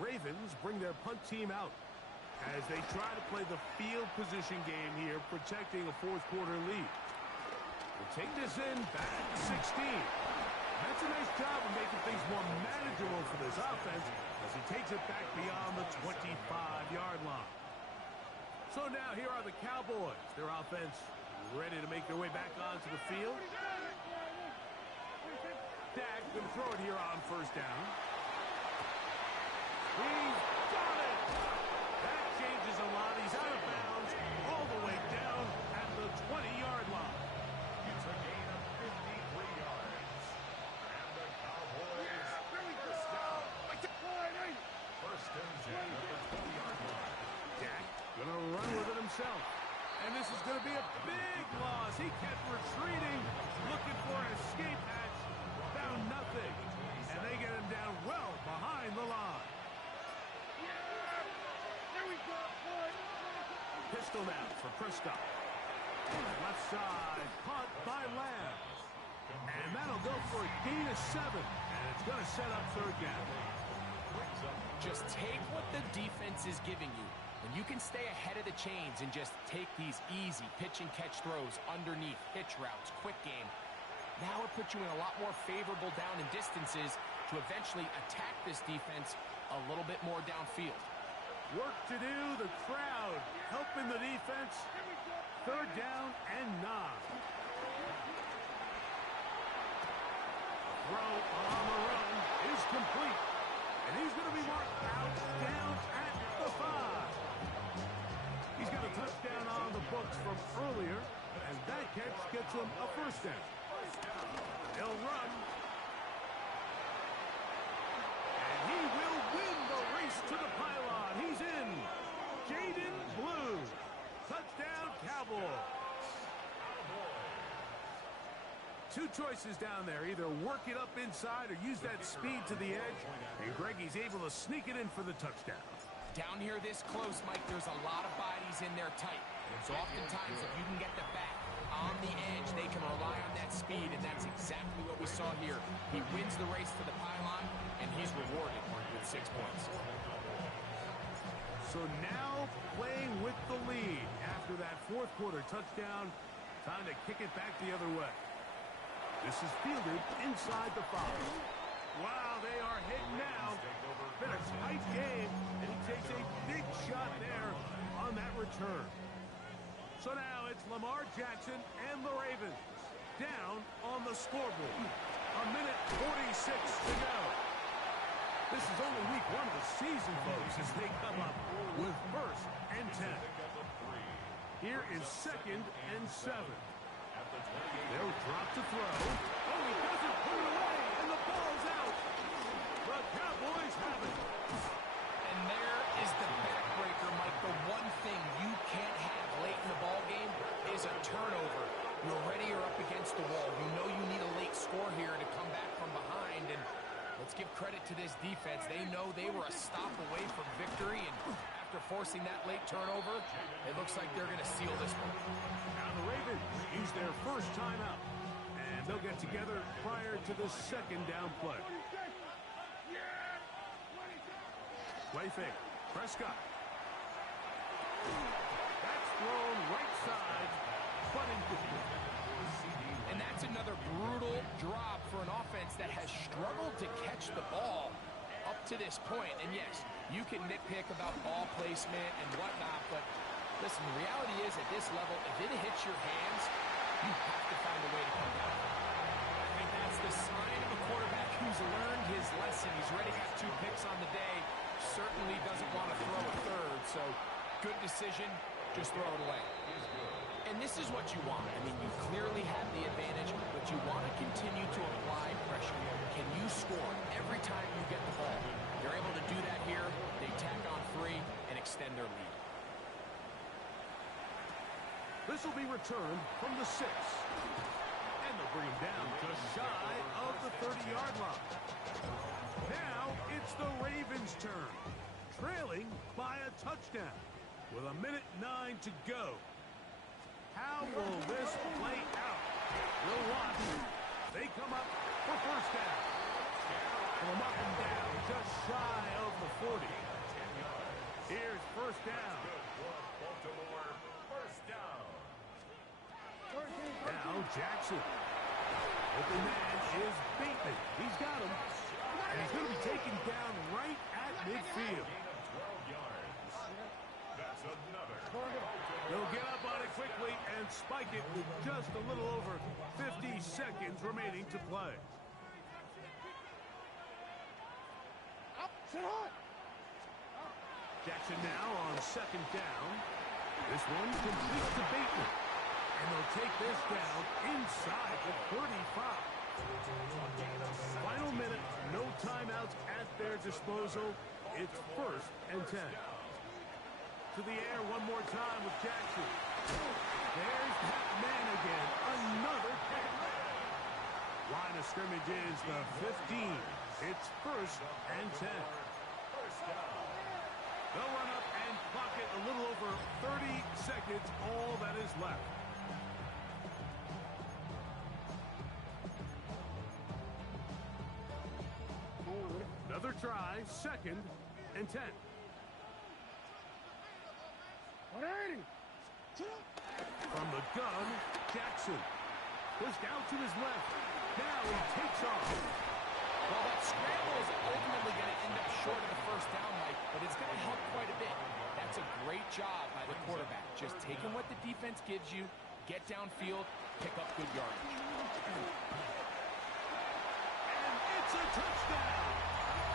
Ravens bring their punt team out as they try to play the field position game here, protecting a 4th quarter lead. We'll take this in back to 16. That's a nice job of making things more manageable for this offense as he takes it back beyond the 25-yard line. So now here are the Cowboys. Their offense ready to make their way back onto the field. Dak going to throw it here on first down. He's got it! That changes a lot. He's out of bounds all the way down at the 20-yard line. It's a gain of 53 yards. And the Cowboys first down. First and 10 at the 20-yard line. Dak going to run with it himself. And this is going to be a big loss. He kept retreating, looking for an escape hatch, found nothing. And they get him down well behind the line. Pistol now for Prescott. Left side, punt by Lamb. And that'll go for a gain of 7. And it's going to set up third down. Just take what the defense is giving you. And you can stay ahead of the chains and just take these easy pitch and catch throws underneath, hitch routes, quick game. Now it puts you in a lot more favorable down and distances to eventually attack this defense a little bit more downfield. Work to do, the crowd helping the defense. Third down and 9. Throw on the run is complete. And he's going to be marked out down at the 5. He's got a touchdown on the books from earlier, and that catch gets him a first down. He'll run. And he will win the race to the pylon. He's in. Jaden Blue. Touchdown, Cowboys. Two choices down there. Either work it up inside or use that speed to the edge. And Greggy's able to sneak it in for the touchdown. Down here this close, Mike, there's a lot of bodies in there tight. So oftentimes, if you can get the back on the edge, they can rely on that speed, and that's exactly what we saw here. He wins the race to the pylon, and he's rewarded with 6 points. So now playing with the lead after that 4th quarter touchdown. Time to kick it back the other way. This is fielded inside the 5. Wow, they are hitting now. Been a tight game, and he takes a big shot there on that return. So now it's Lamar Jackson and the Ravens down on the scoreboard. A minute 46 to go. This is only week 1 of the season, folks, as they come up with 1st and 10. Here is 2nd and 7. They'll drop to throw. Oh, he doesn't put it away, and the ball's out. The Cowboys have it. And there is the backbreaker, Mike. The one thing you can't have late in the ball game is a turnover. You're ready or up against the wall. You know you need a late score here to come back from behind. And let's give credit to this defense. They know they were a stop away from victory. And after forcing that late turnover, it looks like they're going to seal this one. Now the Ravens use their first timeout. And they'll get together prior to the 2nd down play. Play fake. Prescott. That's thrown right side, but incomplete. And that's another brutal drop for an offense that has struggled to catch the ball up to this point. And yes, you can nitpick about ball placement and whatnot, but listen, the reality is at this level, if it hits your hands, you have to find a way to come down. I think that's the sign of a quarterback who's learned his lesson. He's already got 2 picks on the day. Certainly doesn't want to throw a third, so good decision. Just throw it away. And this is what you want. I mean, you clearly have the advantage, but you want to continue to apply pressure. Can you score every time you get the ball? They're able to do that here. They tack on 3 and extend their lead. This will be returned from the 6. And they'll bring him down just shy of the 30-yard line. Now it's the Ravens' turn, trailing by a touchdown with 1:09 to go. How will this play out? We'll watch. They come up for first down. From up and down, just shy of the 40. Here's first down. Baltimore, first down. Now Jackson. Open man is Bateman. He's got him. And he's going to be taken down right at midfield. Gain of 12 yards. That's another. They'll get up on it quickly and spike it with just a little over 50 seconds remaining to play. Up, sit hot. Jackson now on second down. This one complete to Bateman. And they'll take this down inside the 35. Final minute, no timeouts at their disposal. It's first and 10. To the air one more time with Jackson. There's that man again. Another catch. Line of scrimmage is the 15. It's first and 10. They'll run up and clock it a little over 30 seconds, all that is left. Another try, second and 10. 180. From the gun, Jackson. Pushed out to his left. Now he takes off. Well, that scramble is ultimately going to end up short of the first down, Mike, but it's going to help quite a bit. That's a great job by the quarterback. Just taking what the defense gives you, get downfield, pick up good yardage. And it's a touchdown.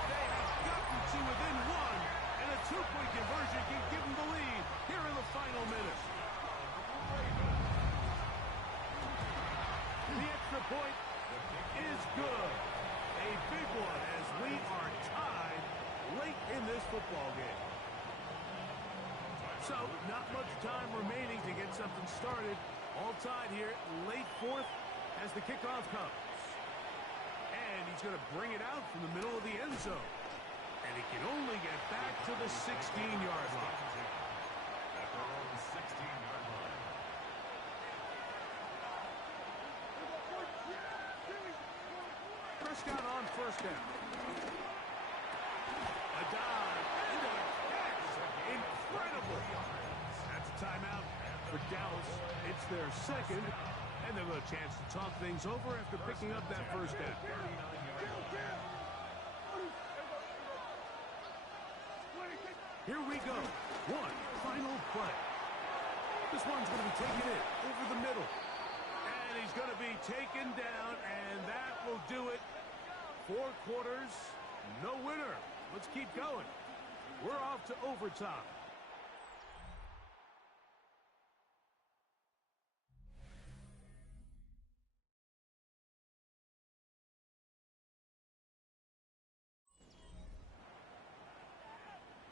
They have gotten to within 1, and a 2-point conversion can give them the lead here in the final minute. The extra point is good. A big one as we are tied late in this football game. So, not much time remaining to get something started. All tied here, late 4th as the kickoff comes. And he's going to bring it out from the middle of the end zone. And he can only get back to the 16-yard line. At their own 16-yard line. Prescott on first down. A dive and a catch. Incredible. That's a timeout for Dallas. It's their second, and they'll have a chance to talk things over after picking up that first down. Here we go. One final play. This one's going to be taken in over the middle. And he's going to be taken down, and that will do it. 4 quarters, no winner. Let's keep going. We're off to overtime.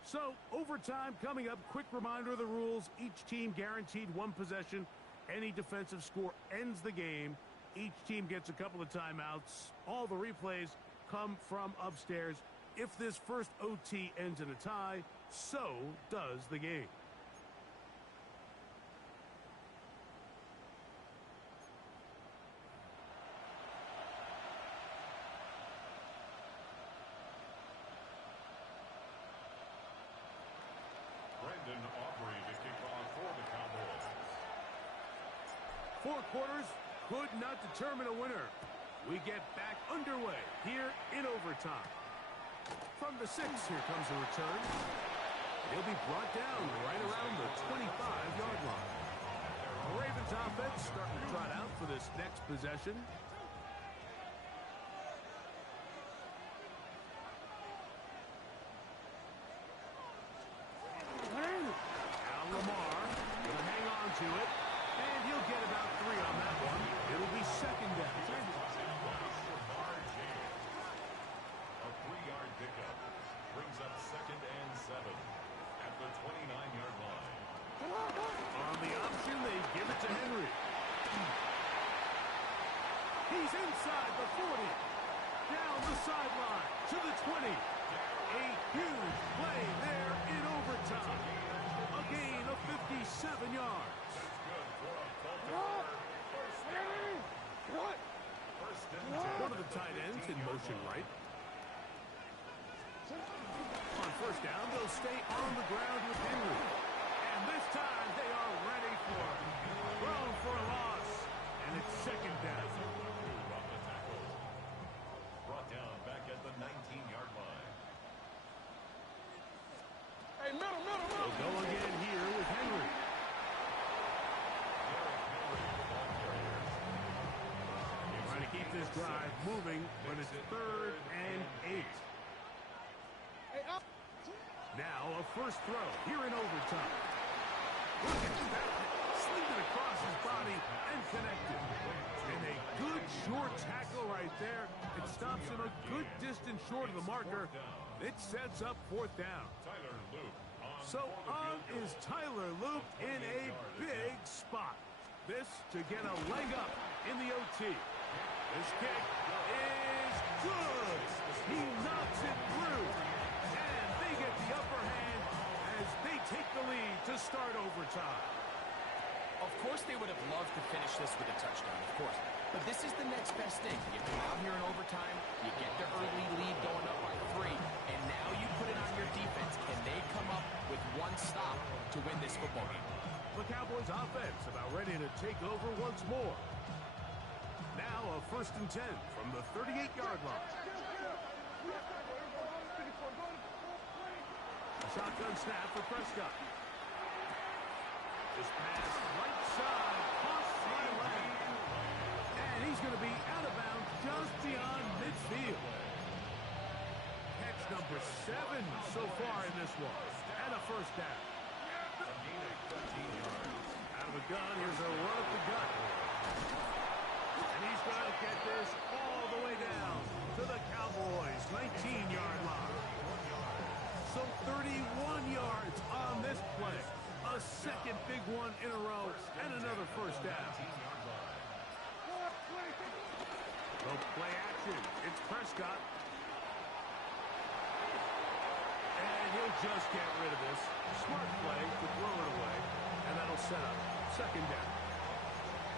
So, overtime coming up. Quick reminder of the rules. Each team guaranteed 1 possession. Any defensive score ends the game. Each team gets a couple of timeouts. All the replays come from upstairs. If this first OT ends in a tie, so does the game. Aubrey to kick off for the Cowboys. 4 quarters, could not determine a winner. We get back underway here in overtime. From the 6, here comes a return. He'll be brought down right around the 25-yard line. Ravens offense starting to trot out for this next possession. Now Lamar gonna hang on to it, and he'll get about 3 on that one. It'll be second down. A 3-yard pickup brings up 2nd and 7 at the 29-yard line. On the option, they give it to Henry. He's inside the 40. Down the sideline to the 20. A huge play there in overtime. A gain of 57 yards. One of the tight ends in motion right. On first down, they'll stay on the ground with Henry. And this time, they are ready for it. Thrown for a loss. And it's second down. Off the tackle. Brought down back at the 19-yard line. Hey, middle. They'll go again here with Henry. Trying to keep this drive moving, but it's 3rd and 8. Hey, up. Now a first throw here in overtime. Look at that. Sling it across his body and connected. And a good short tackle right there. It stops him a good distance short of the marker. It sets up 4th down. Tyler Loop. So on is Tyler Loop in a big spot. This to get a leg up in the OT. This kick is good. He knocks it through. And they get the upper hand as they take the lead to start overtime. Of course they would have loved to finish this with a touchdown, of course. But this is the next best thing. You come out here in overtime, you get the early lead going up by 3, and now you put it on your defense. Can they come up with one stop to win this football game? The Cowboys offense about ready to take over once more. Now a 1st and 10 from the 38-yard line. A shotgun snap for Prescott. This pass right side, cross lane. And he's going to be out of bounds just beyond midfield. Catch number 7 so far in this one. And a first down. Out of the gun, here's a run at the gut. And he's going to get this all the way down to the Cowboys' 19-yard line. So 31 yards on this play. A second big one in a row, and another first down. No play action. It's Prescott. And he'll just get rid of this. Smart play to throw it away, and that'll set up second down.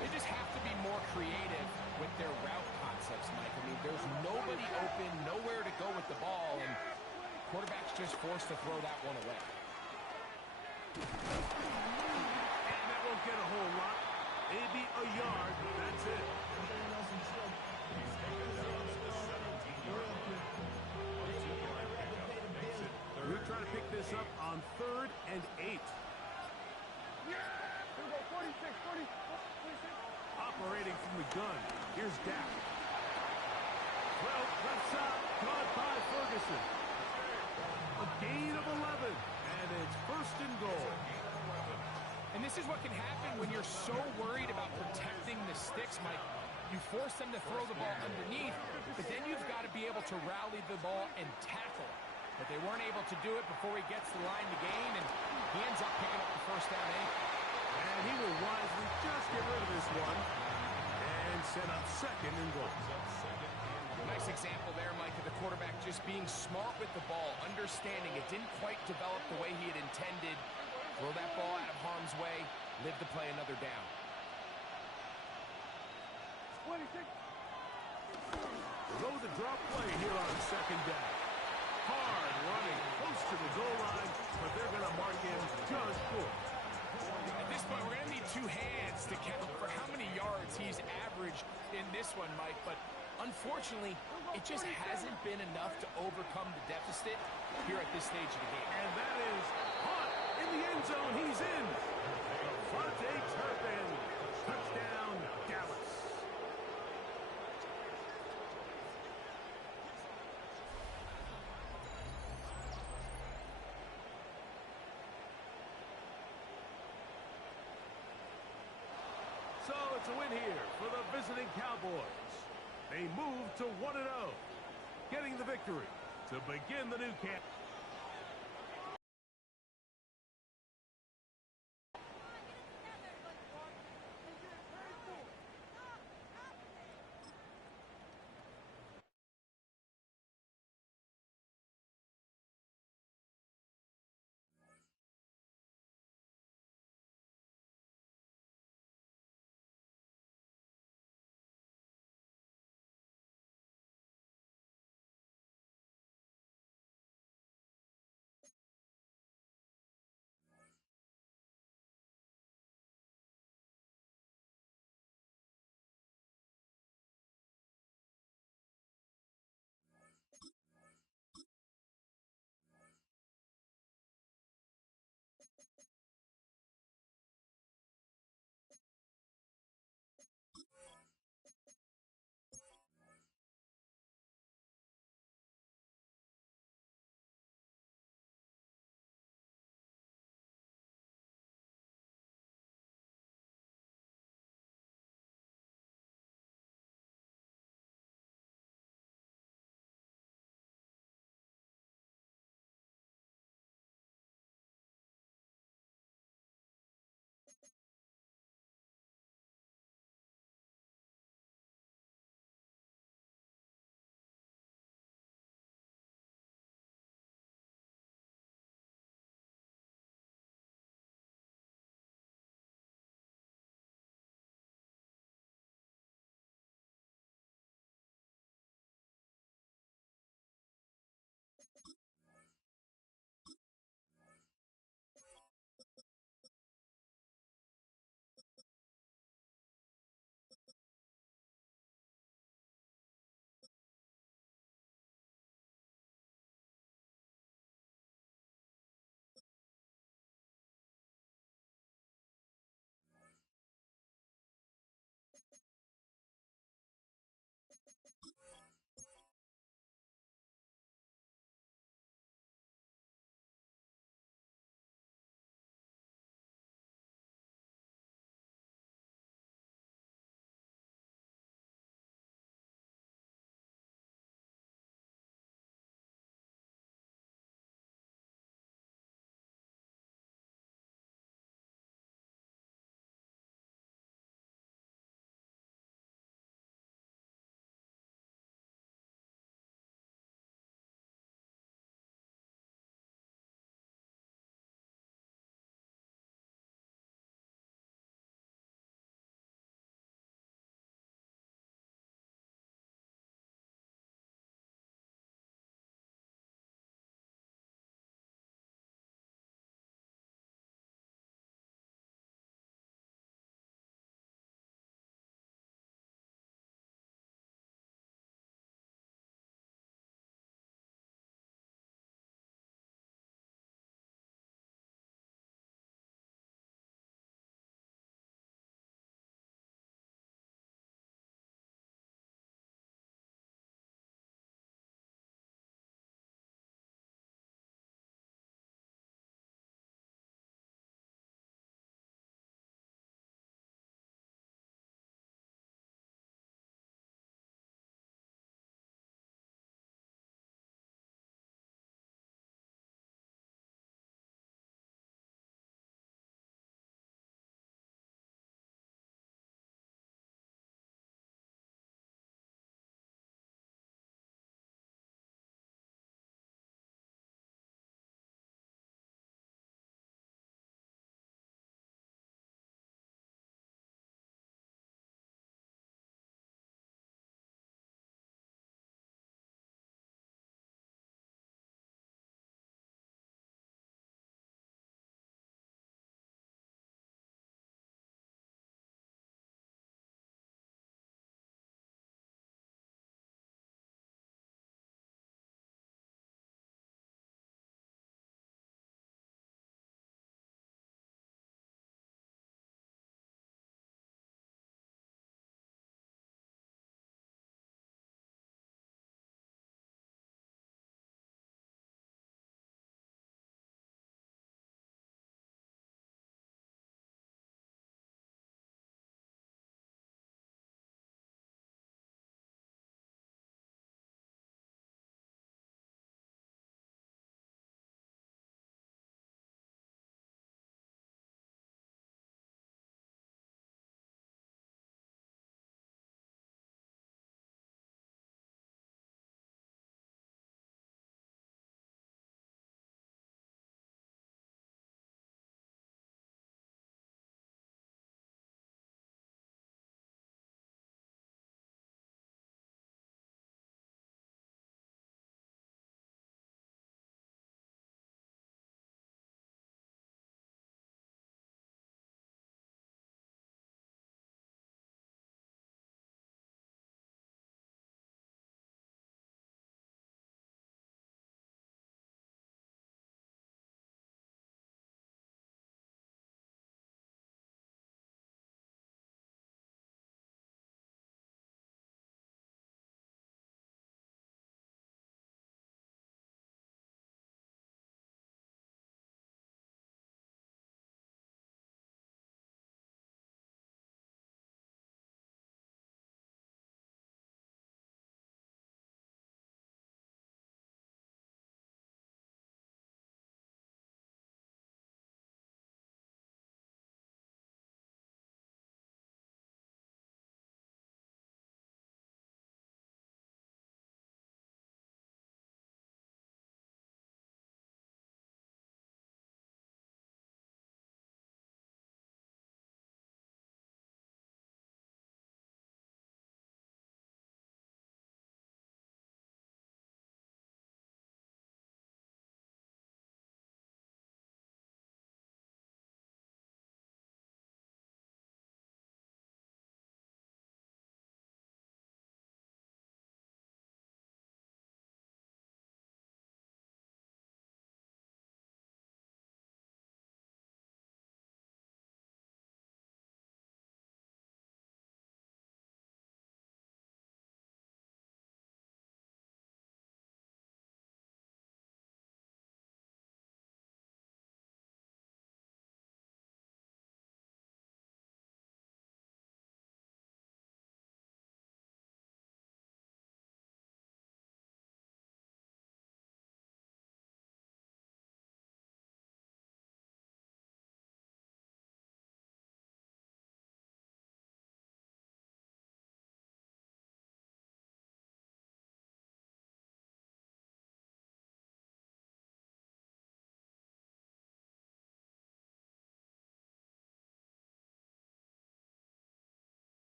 They just have to be more creative with their route concepts, Mike. I mean, there's nobody open, nowhere to go with the ball, and quarterback's just forced to throw that one away. And that won't get a whole lot. Maybe a yard. That's it. We're trying to pick this up on 3rd and 8. Operating from the gun. Here's Dak. Well, left side, caught by Ferguson. A gain of 11. And it's 1st and goal. And this is what can happen when you're so worried about protecting the sticks, Mike. You force them to throw the ball underneath, but then you've got to be able to rally the ball and tackle. But they weren't able to do it before he gets the line to gain, and he ends up picking up the first down anyway. And he will wisely just get rid of this one and set up 2nd and goal. Nice example there, Mike, of the quarterback just being smart with the ball, understanding it didn't quite develop the way he had intended. Throw that ball out of harm's way, live to play another down. Throw the drop play here on 2nd down. Hard running close to the goal line, but they're going to mark him just short. At this point, we're going to need 2 hands to count for how many yards he's averaged this one, Mike, but unfortunately, it just hasn't been enough to overcome the deficit here at this stage of the game. And that is caught in the end zone. He's in. Devontae Turpin. Touchdown, Dallas. So it's a win here for the visiting Cowboys. They move to 1-0, getting the victory to begin the new camp.